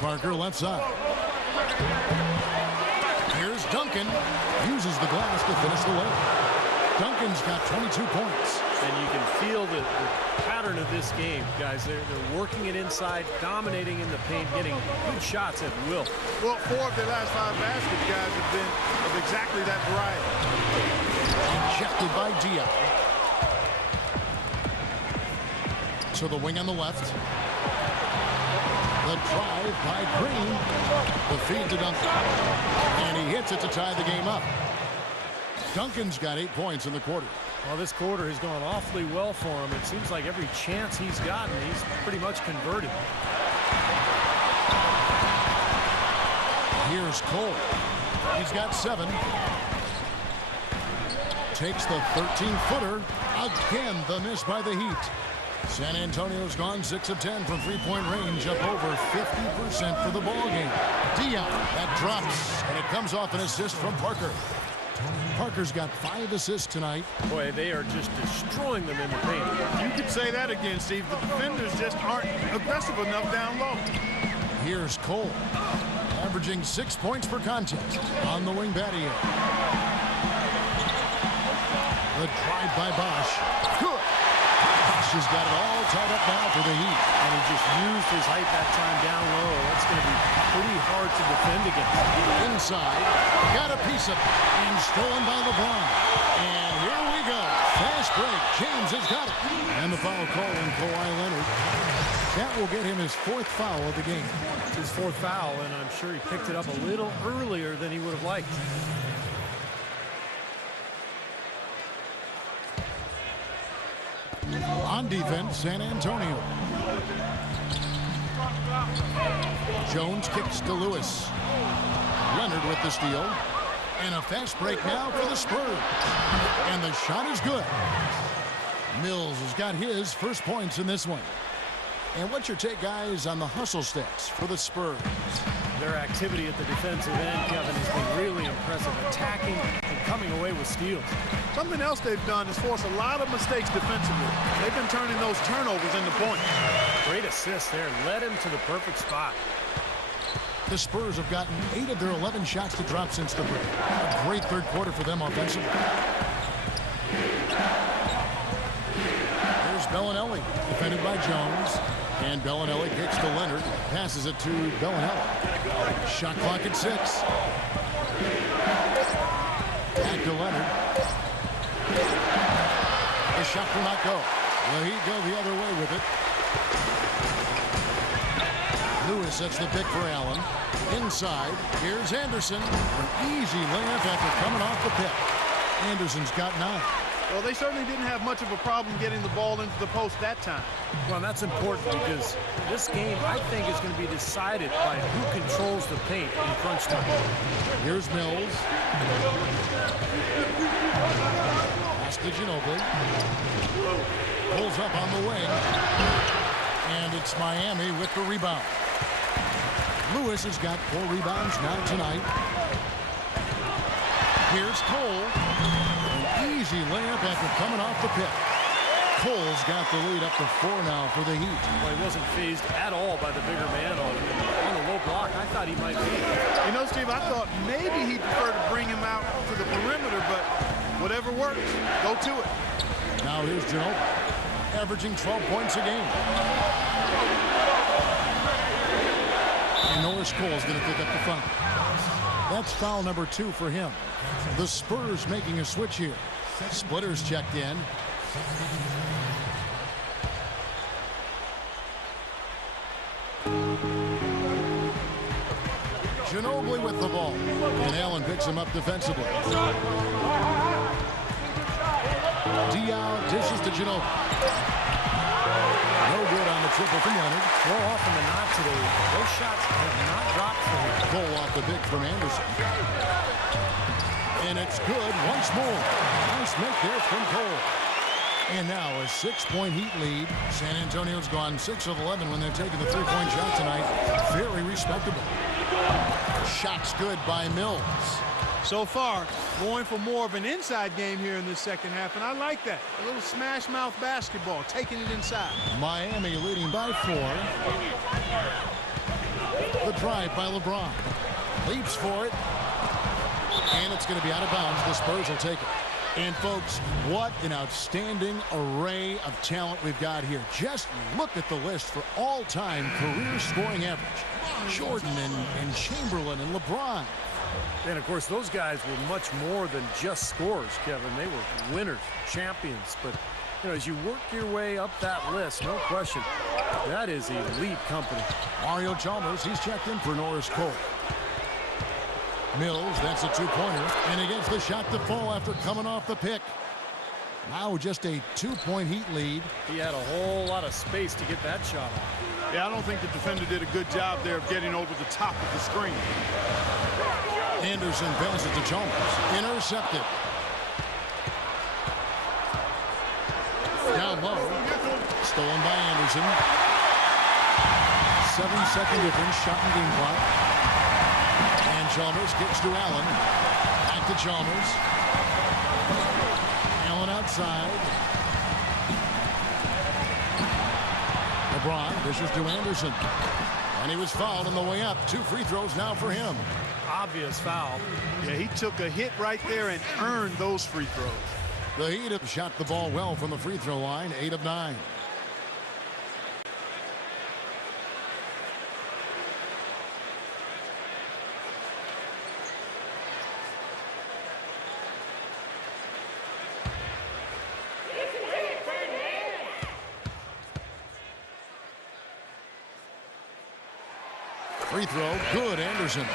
Parker left side. Here's Duncan. Uses the glass to finish the layup. Duncan's got 22 points. And you can feel the pattern of this game, guys. They're working it inside, dominating in the paint, getting good shots at will. Well, 4 of their last 5 baskets, guys, have been of exactly that variety. Ejected by Diop. To the wing on the left. The drive by Green. The feed to Duncan. And he hits it to tie the game up. Duncan's got 8 points in the quarter. Well, this quarter has gone awfully well for him. It seems like every chance he's gotten, he's pretty much converted. Here's Cole. He's got 7. Takes the 13-footer. Again, the miss by the Heat. San Antonio's gone 6 of 10 from three-point range, up over 50% for the ballgame. Diop, that drops, and it comes off an assist from Parker. Parker's got 5 assists tonight. Boy, they are just destroying them in the paint. You could say that again, Steve. The defenders just aren't aggressive enough down low. Here's Cole, averaging 6 points per contest on the wing Battier. The drive by Bosch. Good. Bosch has got it all tied up now for the Heat. And he just used his height that time down low. That's going to be pretty hard to defend against. Inside, got a piece of it, and stolen by LeBron. And here we go. Fast break. James has got it. And the foul call on Kawhi Leonard. That will get him his 4th foul of the game. It's his 4th foul, and I'm sure he picked it up a little earlier than he would have liked. On defense, San Antonio. Jones kicks to Lewis. Leonard with the steal. And a fast break now for the Spurs. And the shot is good. Mills has got his first points in this one. And what's your take, guys, on the hustle stats for the Spurs? Their activity at the defensive end, Kevin, has been really impressive. Attacking and coming away with steals. Something else they've done is force a lot of mistakes defensively. They've been turning those turnovers into points. Great assist there. Led him to the perfect spot. The Spurs have gotten 8 of their 11 shots to drop since the break. A great third quarter for them offensively. Here's Bellinelli, defended by Jones. And Bellinelli kicks to Leonard. Passes it to Bellinelli. Shot clock at 6. Back to Leonard. The shot will not go. Well, he'd go the other way with it. Lewis sets the pick for Allen. Inside, here's Anderson. An easy layup after coming off the pick. Anderson's got 9. Well, they certainly didn't have much of a problem getting the ball into the post that time. Well, that's important because this game, I think, is going to be decided by who controls the paint in crunch time. Here's Mills. Pass to Ginobili. Pulls up on the wing. And it's Miami with the rebound. Lewis has got 4 rebounds now tonight. Here's Cole. An easy layup after coming off the pick. Cole's got the lead up to 4 now for the Heat. Well, he wasn't phased at all by the bigger man on him. On the low block, I thought he might be. You know, Steve, I thought maybe he'd prefer to bring him out to the perimeter, but whatever works, go to it. Now here's Ginobili, averaging 12 points a game. And Norris Cole's going to pick up the foul. That's foul number 2 for him. The Spurs making a switch here. Splitters checked in. Ginobili with the ball. And Allen picks him up defensively. Diop dishes to Ginobili. No good on the triple from Leonard. More often than not today, those shots have not dropped from him. Cole off the pick from Anderson. And it's good once more. Nice make there from Cole. And now a 6-point Heat lead. San Antonio's gone 6 of 11 when they're taking the three-point shot tonight. Very respectable. Shot's good by Mills. So far, going for more of an inside game here in this second half, and I like that. A little smash mouth basketball, taking it inside. Miami leading by 4. The drive by LeBron. Leaps for it. And it's going to be out of bounds. The Spurs will take it. And folks, what an outstanding array of talent we've got here. Just look at the list for all-time career scoring average. Jordan and Chamberlain and LeBron. And, of course, those guys were much more than just scorers, Kevin. They were winners, champions. But, you know, as you work your way up that list, no question, that is elite company. Mario Chalmers, he's checked in for Norris Cole. Mills, that's a two-pointer, and he gets the shot to fall after coming off the pick. Now just a 2-point Heat lead. He had a whole lot of space to get that shot off. Yeah, I don't think the defender did a good job there of getting over the top of the screen. Anderson passes to Chalmers. Intercepted. Down low. Stolen by Anderson. 7-second difference. Shot and game clock. And Chalmers kicks to Allen. Back to Chalmers. Allen outside. LeBron dishes to Anderson. And he was fouled on the way up. 2 free throws now for him. Obvious foul. Yeah, he took a hit right there and earned those free throws. The Heat have shot the ball well from the free throw line. 8 of 9. Free throw, good, Anderson.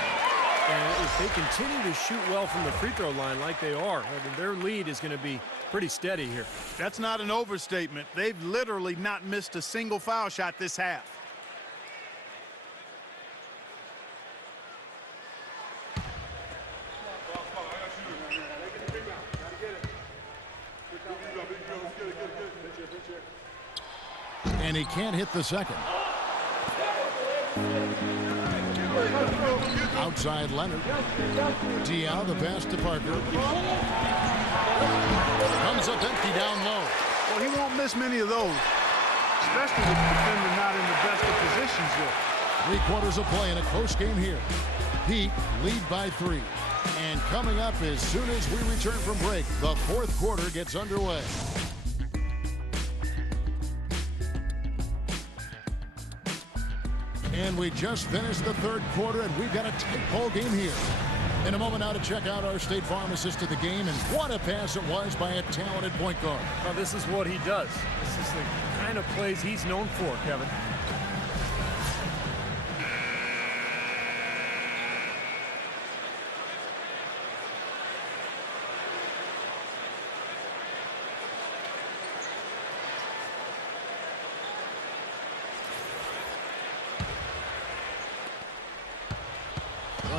And if they continue to shoot well from the free throw line like they are, their lead is going to be pretty steady here. That's not an overstatement. They've literally not missed a single foul shot this half. And he can't hit the second. Outside Leonard. Diao, the pass to Parker. Comes up empty down low. Well, he won't miss many of those, especially with the defender not in the best of positions yet. 3/4 of play in a close game here. Heat lead by 3. And coming up as soon as we return from break, the 4th quarter gets underway. And we just finished the 3rd quarter, and we've got a tight ball game here. In a moment now to check out our State Farm assist of the game, and what a pass it was by a talented point guard. Well, this is what he does. This is the kind of plays he's known for, Kevin.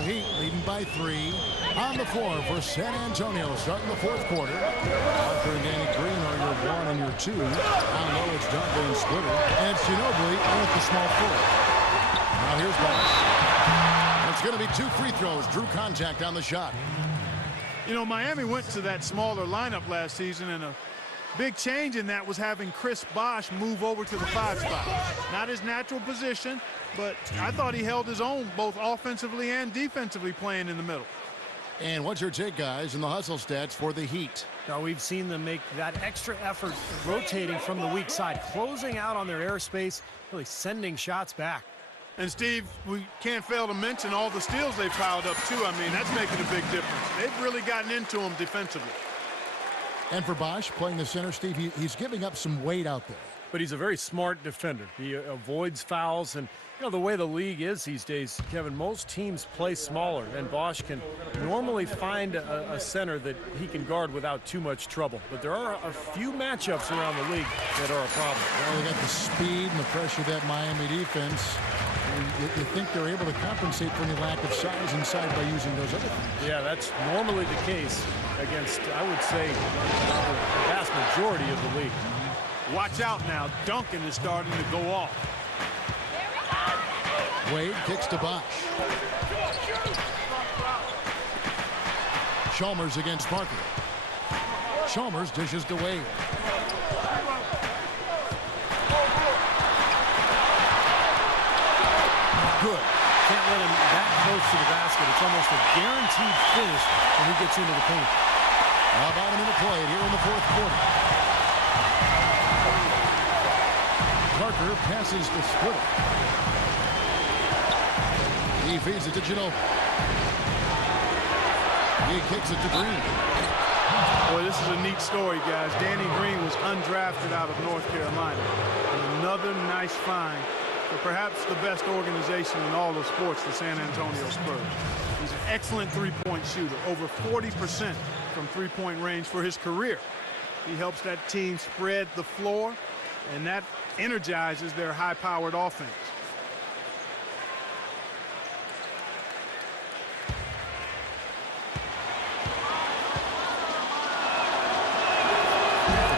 Heat leading by 3 on the floor for San Antonio starting the 4th quarter. Arthur and Danny Green are your 1 and your 2. Down low it's Duncan and Splitter. And it's Ginobili in at the small forward. Now here's Bosch. It's going to be 2 free throws. Drew contact on the shot. You know, Miami went to that smaller lineup last season, and a big change in that was having Chris Bosh move over to the 5 spot. Not his natural position, but I thought he held his own both offensively and defensively playing in the middle. And what's your take, guys, in the hustle stats for the Heat? Now, we've seen them make that extra effort rotating from the weak side, closing out on their airspace, really sending shots back. And, Steve, we can't fail to mention all the steals they piled up, too. I mean, that's making a big difference. They've really gotten into them defensively. And for Bosch, playing the center, Steve, he's giving up some weight out there. But he's a very smart defender. He avoids fouls, and you know the way the league is these days, Kevin, most teams play smaller, and Bosch can normally find a center that he can guard without too much trouble. But there are a few matchups around the league that are a problem. Well, they got the speed and the pressure of that Miami defense. You think they're able to compensate for any lack of size inside by using those other things? Yeah, that's normally the case against, I would say, the vast majority of the league. Watch out now. Duncan is starting to go off. Wade kicks to Bosch. Chalmers against Parker. Chalmers dishes to Wade. Good. Can't let him that close to the basket. It's almost a guaranteed finish when he gets into the paint. About a minute played here in the fourth quarter. Parker passes to Splitter. He feeds it to Ginobili. He kicks it to Green. Boy, this is a neat story, guys. Danny Green was undrafted out of North Carolina. And another nice find for perhaps the best organization in all of sports, the San Antonio Spurs. He's an excellent three-point shooter, over 40% from three-point range for his career. He helps that team spread the floor, and that energizes their high-powered offense.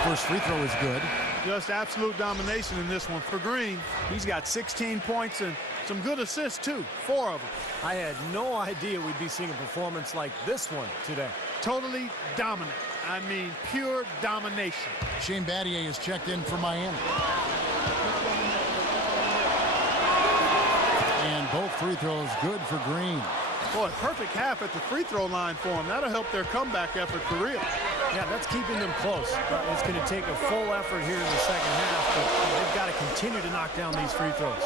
First free throw is good. Just absolute domination in this one for Green. He's got 16 points and some good assists, too. 4 of them. I had no idea we'd be seeing a performance like this one today. Totally dominant. I mean, pure domination. Shane Battier is checked in for Miami. And both free throws good for Green. Boy, perfect half at the free throw line for him. That'll help their comeback effort for real. Yeah, that's keeping them close. It's going to take a full effort here in the second half, but they've got to continue to knock down these free throws.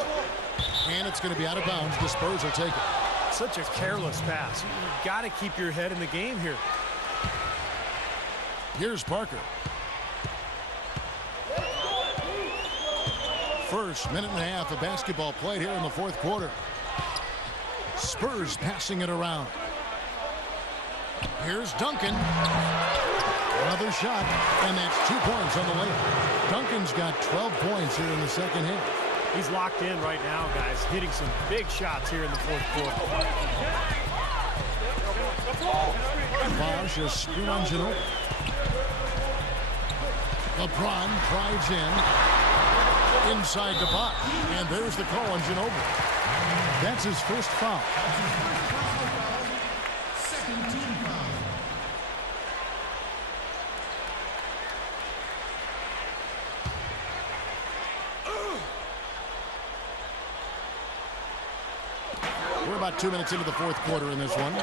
And it's going to be out of bounds. The Spurs will take it. Such a careless pass. You've got to keep your head in the game here. Here's Parker. First minute and a half of basketball played here in the fourth quarter. Spurs passing it around. Here's Duncan. Another shot, and that's 2 points on the layup. Duncan's got 12 points here in the second half. He's locked in right now, guys, hitting some big shots here in the fourth quarter. Bosch is screen on Ginobili. LeBron drives in. Inside to Bosch. And there's the call on Ginobili. That's his first foul. Second team foul. We're about 2 minutes into the fourth quarter in this one.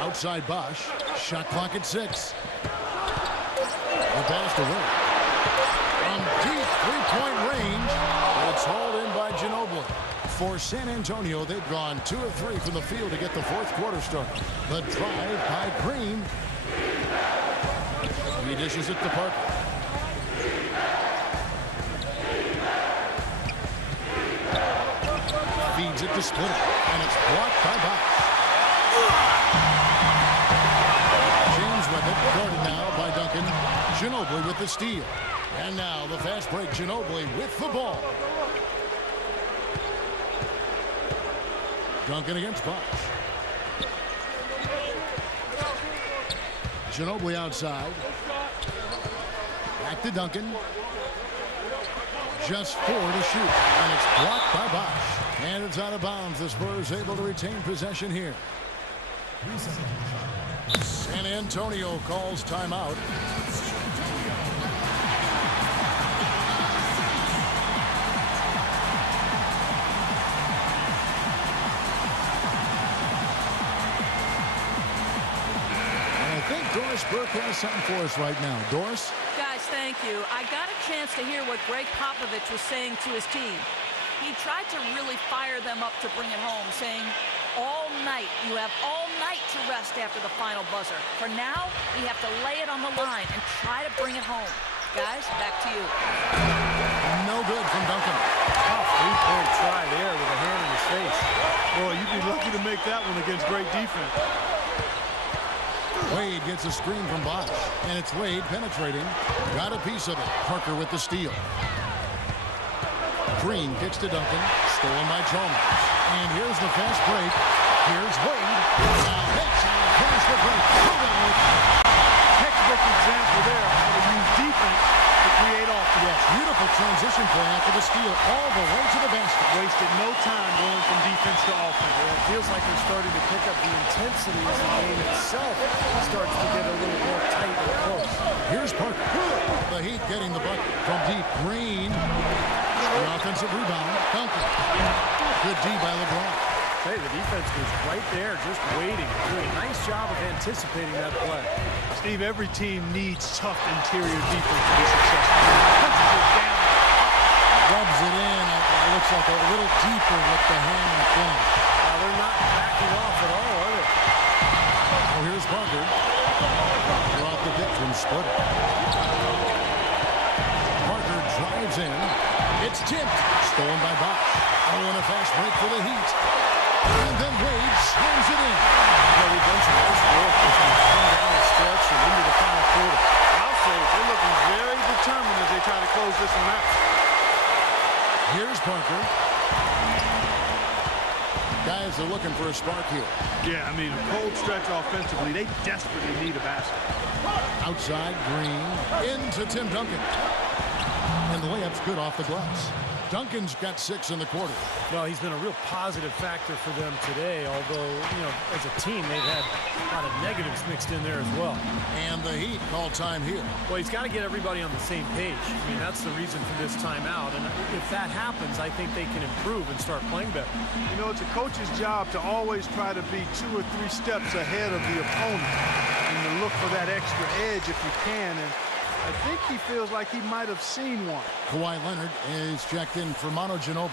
Outside Bosch. Shot clock at 6. The pass to Will. From deep three-point range. It's hauled in by Ginobili. For San Antonio, they've gone 2 of 3 from the field to get the fourth quarter started. The drive by Green. He dishes it to Parker. Feeds it to Splitter, and it's blocked by Bosch. James with it, guarded now by Duncan. Ginobili with the steal. And now the fast break, Ginobili with the ball. Duncan against Bosch. Ginobili outside. Back to Duncan. Just 4 to shoot, and it's blocked by Bosch. And it's out of bounds. The Spurs able to retain possession here. San Antonio calls timeout. And I think Doris Burke has something for us right now. Doris? Guys, thank you. I got a chance to hear what Greg Popovich was saying to his team. He tried to really fire them up to bring it home, saying, all night, you have all night to rest after the final buzzer. For now, we have to lay it on the line and try to bring it home. Guys, back to you. No good from Duncan. Tough three-point try there with a hand in his face. Boy, you'd be lucky to make that one against great defense. Wade gets a screen from Bosch, and it's Wade penetrating. Got a piece of it. Parker with the steal. Green kicks to Duncan, stolen by Chalmers. And here's the fast break. Here's Wade. Now makes it across the break. transition play after the steal all the way to the basket. Wasted no time going from defense to offense. It feels like they're starting to pick up the intensity as the game itself starts to get a little more tight and close. Here's Parker. The Heat getting the bucket from deep. Green. The offensive rebound. Duncan. Good D by LeBron. Hey, the defense was right there just waiting. Doing a nice job of anticipating that play. Steve, every team needs tough interior defense to be successful. Punches it down. Rubs it in. It looks like a little deeper with the hand and thumb. They're not backing off at all, are they? Oh, here's Parker. They're off the pick from Splitter. Parker drives in. It's tipped. Stolen by Bosch. Oh, and a fast break for the Heat. And then Wade slams it in. Well, they've done some nice work as we come down the stretch and into the final quarter. I'll say they're looking very determined as they try to close this one out. Here's Parker. Guys are looking for a spark here. Yeah, I mean, a cold stretch offensively. They desperately need a basket. Outside, Green. Into Tim Duncan. And the layup's good off the glass. Duncan's got 6 in the quarter. Well, he's been a real positive factor for them today, although, you know, as a team, they've had a lot of negatives mixed in there as well. And the Heat call time here. Well, he's got to get everybody on the same page. I mean, that's the reason for this timeout. And if that happens, I think they can improve and start playing better. You know, it's a coach's job to always try to be 2 or 3 steps ahead of the opponent and to look for that extra edge if you can. And I think he feels like he might have seen one. Kawhi Leonard is checked in for Manu Ginobili.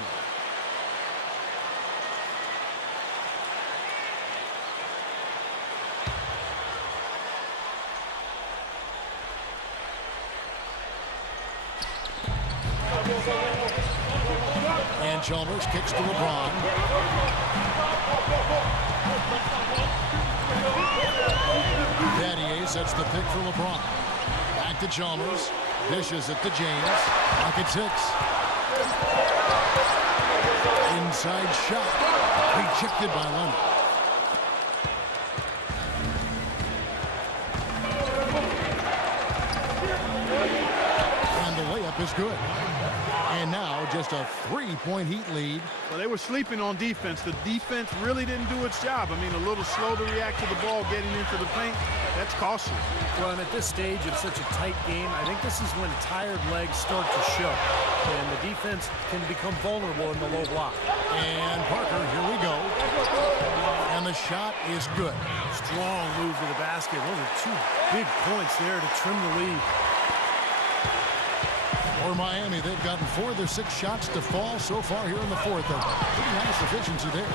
And Chalmers kicks to LeBron. Battier sets the pick for LeBron. Back to Chalmers. Dishes it to James. Pocket 6. Inside shot. Rejected by Leonard. And the layup is good. And now just a 3-point Heat lead. Well, they were sleeping on defense. The defense really didn't do its job. I mean, a little slow to react to the ball getting into the paint. That's costly. Well, and at this stage of such a tight game, I think this is when tired legs start to show. And the defense can become vulnerable in the low block. And Parker, here we go. And the shot is good. Strong move to the basket. Those are 2 big points there to trim the lead. For Miami, they've gotten 4 of their 6 shots to fall so far here in the 4th. Pretty nice efficiency there.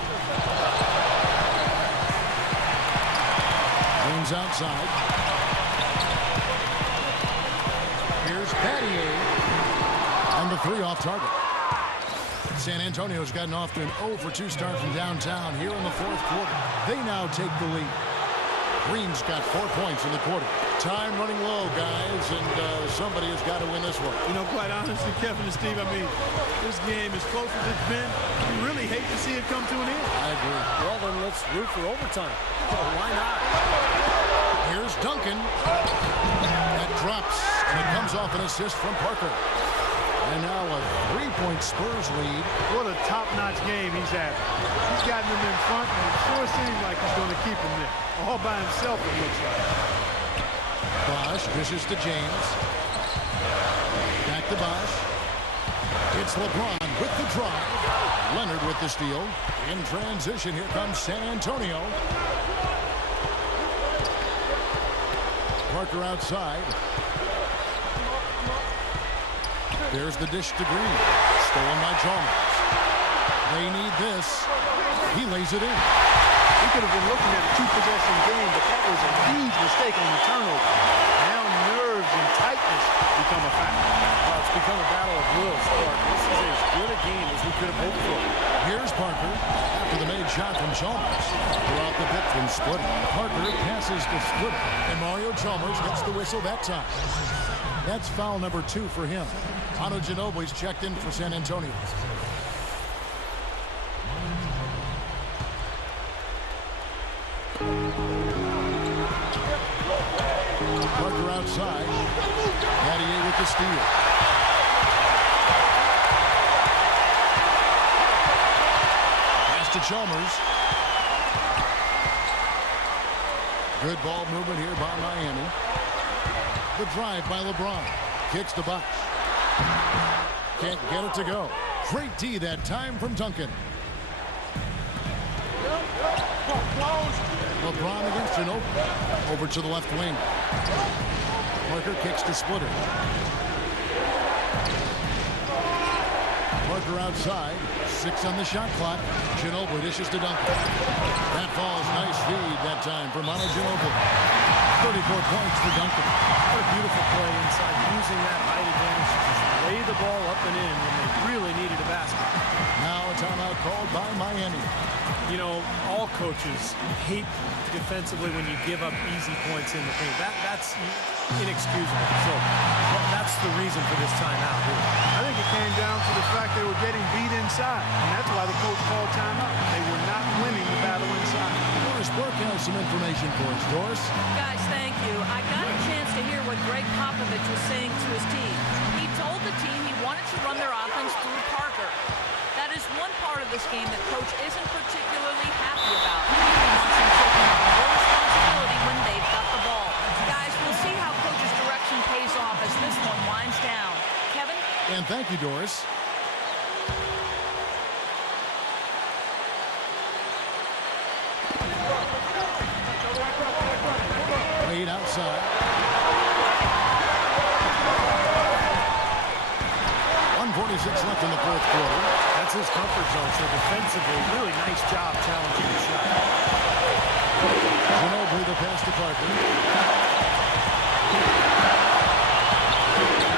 James outside. Here's Battier. And the 3 off target. San Antonio's gotten off to an 0-for-2 start from downtown here in the 4th quarter. They now take the lead. Green's got 4 points in the quarter. Time running low, guys, and somebody has got to win this one. You know, quite honestly, Kevin and Steve, I mean, this game, as close as it's been, you really hate to see it come to an end. I agree. Well, then let's root for overtime. Oh, why not? Here's Duncan. That drops, and it comes off an assist from Parker. And now a 3-point Spurs lead. What a top-notch game he's having. He's gotten them in front, and it sure seems like he's going to keep them there. All by himself, it looks like. Bosch dishes to James. Back to Bosch. It's LeBron with the drive. Leonard with the steal. In transition, here comes San Antonio. Parker outside. There's the dish to Green. Stolen by Chalmers. They need this. He lays it in. We could have been looking at a 2-possession game, but that was a huge mistake on the turnover. Now nerves and tightness become a factor. Well, it's become a battle of wills, Clark. This is as good a game as we could have hoped for. Here's Parker after the made shot from Chalmers. Throughout the pick from Splitter. Parker passes to Splitter, and Mario Chalmers gets the whistle that time. That's foul number 2 for him. Manu Ginobili's checked in for San Antonio. Parker outside. Battier with the steal. to Chalmers. Good ball movement here by Miami. The drive by LeBron. Kicks the box. Can't get it to go. Great D that time from Duncan. LeBron against Ginobili. Over to the left wing. Parker kicks to Splitter. Parker outside. 6 on the shot clock. Ginobili dishes to Duncan. That falls. Nice feed that time from Ginobili. 34 points for Duncan. What a beautiful play inside, using that height advantage to just lay the ball up and in when they really needed a basket. Now a timeout called by Miami. You know, all coaches hate defensively when you give up easy points in the paint. That's inexcusable. So that's the reason for this timeout here. I think it came down to the fact they were getting beat inside, and that's why the coach called timeout. They were not winning the battle inside. Doris Burke has some information for us. Doris? Guys, thank you. I got a chance to hear what Greg Popovich was saying to his team. He told the team he wanted to run their offense through Parker. That is one part of this game that coach isn't particularly happy about. He wants him taking on more responsibility when they've got the ball. Guys, we'll see how coach's direction pays off as this one winds down. Kevin? And thank you, Doris. Played outside. 1:46 left in the fourth quarter. That's his comfort zone. So defensively, really nice job challenging the shot. Ginobili the pass to Parker.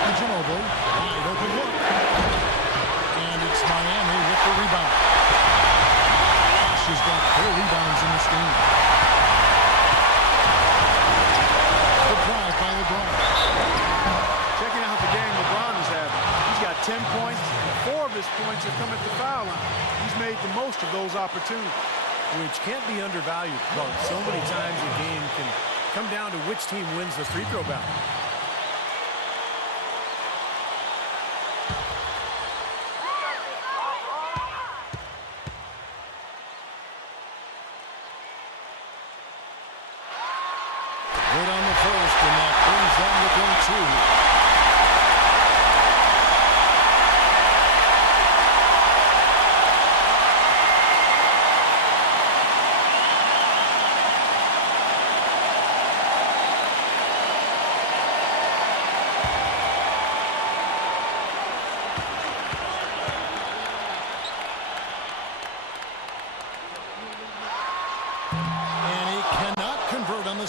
And Ginobili, wide open look. And it's Miami with the rebound. She's got 4 rebounds in this game. The drive by LeBron. Checking out the game LeBron is having. He's got 10 points, and 4 of his points have come at the foul line. He's made the most of those opportunities. Which can't be undervalued, Clark. So many times a game can come down to which team wins the free throw battle. Good on the first, and that brings them within 2.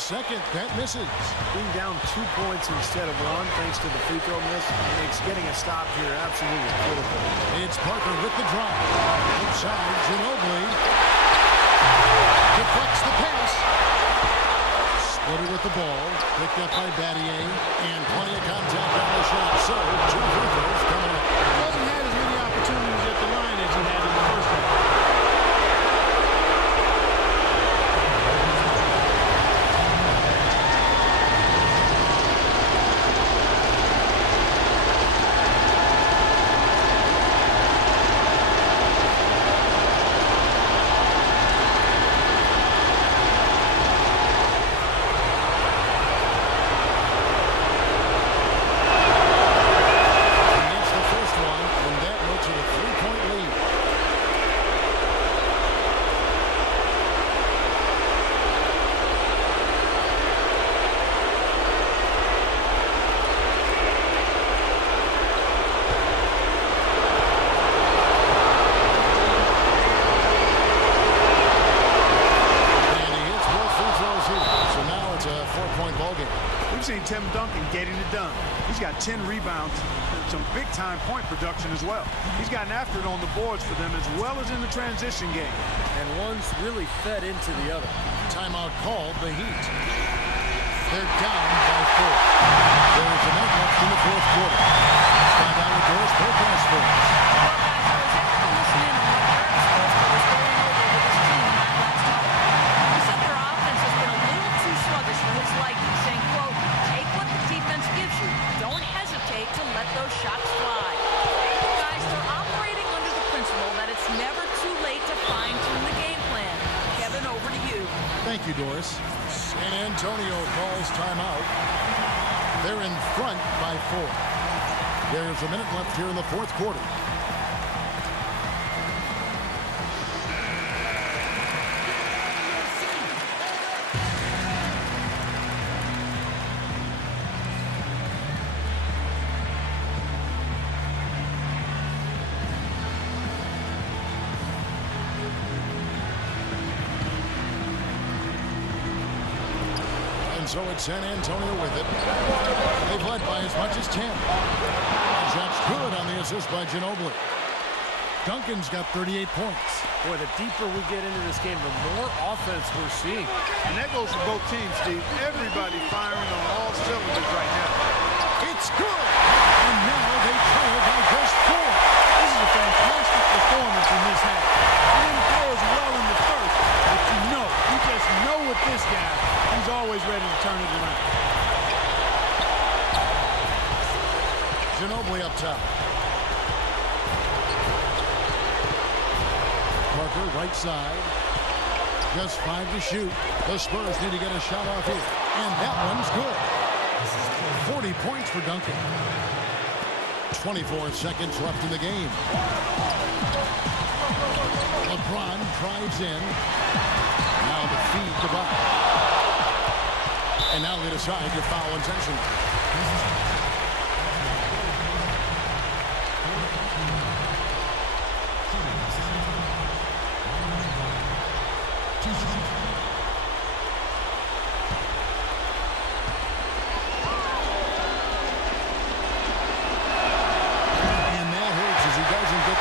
Second, that misses. Being down 2 points instead of 1 thanks to the free throw miss makes getting a stop here absolutely critical. It's Parker with the drive. Outside, Ginobili deflects the pass. Splitter with the ball. Picked up by Battier. And plenty of contact on the shot. So, 2 free throws coming up. He hasn't had as many opportunities at the line as he had in the first one. We've seen Tim Duncan getting it done. He's got 10 rebounds, some big-time point production as well. He's gotten after it on the boards for them as well as in the transition game. And one's really fed into the other. Timeout called the Heat. They're down by 4. There's a minute left in the fourth quarter. Let's find out what Doris Burke has for us. To let those shots fly. Guys, they're operating under the principle that it's never too late to fine-tune the Doris. San Antonio calls timeout. They're in front by 4. There's a minute left here in the fourth quarter. So it's San Antonio with it. They've led by as much as 10. That's good on the assist by Ginobili. Duncan's got 38 points. Boy, the deeper we get into this game, the more offense we're seeing. And that goes for both teams, Steve. Everybody firing on all cylinders right now. It's good. And now they trail by just 4. This is a fantastic performance in this half. He didn't play as well in the first, but you just know with this guy, he's always ready to turn it around. Ginobili up top. Parker right side. Just 5 to shoot. The Spurs need to get a shot off here. And that one's good. 40 points for Duncan. 24 seconds left in the game. LeBron drives in. Now the feed to Buck. And now they decide to foul intentionally.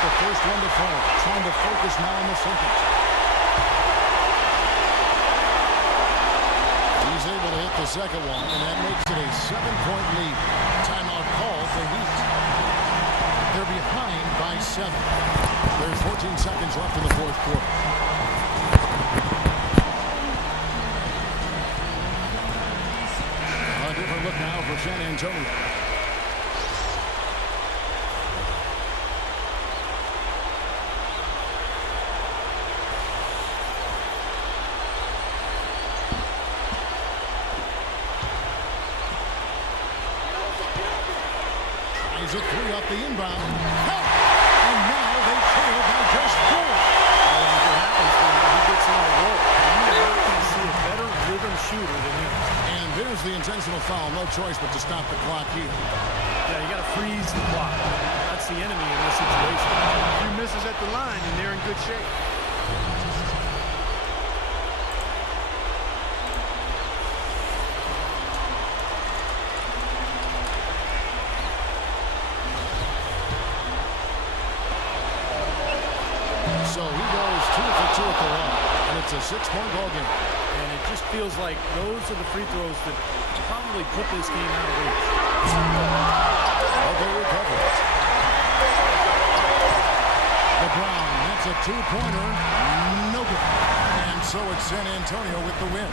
First one to fall. Trying to focus now on the second. He's able to hit the second one, and that makes it a 7-point lead. Timeout call for Heat. They're behind by 7. There's 14 seconds left in the fourth quarter. A different look now for San Antonio. A 3 off the inbound. And now they trail by just 4. What happens when he gets on a roll? You're not going to see a better rhythm shooter than him. And there's the intentional foul. No choice but to stop the clock here. Yeah, you got to freeze the clock. That's the enemy in this situation. A few misses at the line, and they're in good shape. So he goes 2 for 2 at the line, and it's a 6-point ball game. And it just feels like those are the free throws that probably put this game out of reach. Well, they recover it. LeBron, that's a 2-pointer. No good. And so it's San Antonio with the win.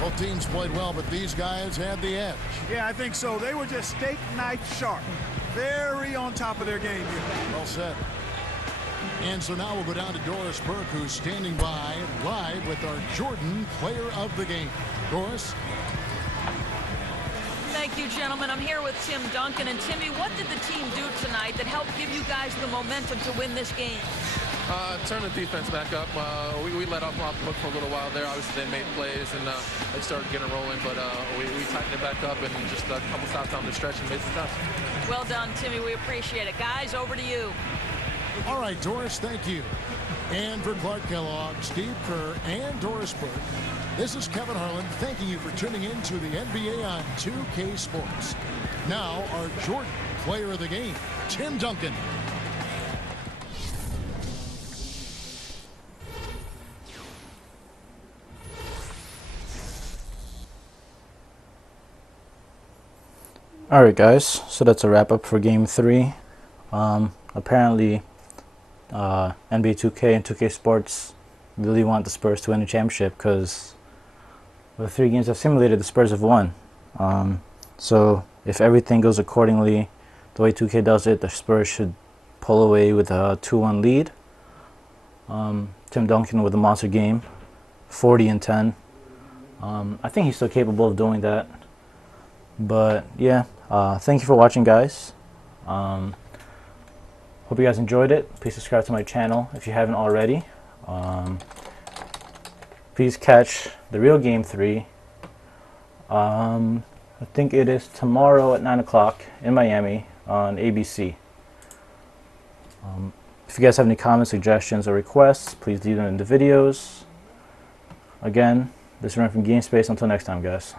Both teams played well, but these guys had the edge. Yeah, I think so. They were just steak knife sharp. Very on top of their game here. Well said. And so now we'll go down to Doris Burke, who's standing by live with our Jordan Player of the Game. Doris? Thank you, gentlemen. I'm here with Tim Duncan. And Timmy, what did the team do tonight that helped give you guys the momentum to win this game? Turn the defense back up. We let off the hook for a little while there. Obviously, they made plays, and they started getting rolling. But we tightened it back up and just a couple stops down the stretch and made some shots. Well done, Timmy. We appreciate it. Guys, over to you. All right, Doris, thank you. And for Clark Kellogg, Steve Kerr, and Doris Burke, this is Kevin Harlan thanking you for tuning in to the NBA on 2K Sports. Now, our Jordan Player of the Game, Tim Duncan. All right, guys. So that's a wrap up for Game 3. Apparently, NBA 2K and 2K Sports really want the Spurs to win the championship because the 3 games I've simulated, the Spurs have won. So if everything goes accordingly, the way 2K does it, the Spurs should pull away with a 2-1 lead. Tim Duncan with a monster game, 40 and 10. I think he's still capable of doing that. But yeah, thank you for watching, guys. Hope you guys enjoyed it. Please subscribe to my channel if you haven't already. Please catch the real Game 3. I think it is tomorrow at 9 o'clock in Miami on ABC. If you guys have any comments, suggestions, or requests, please leave them in the videos. Again, this is Ren from GameSpace. Until next time, guys.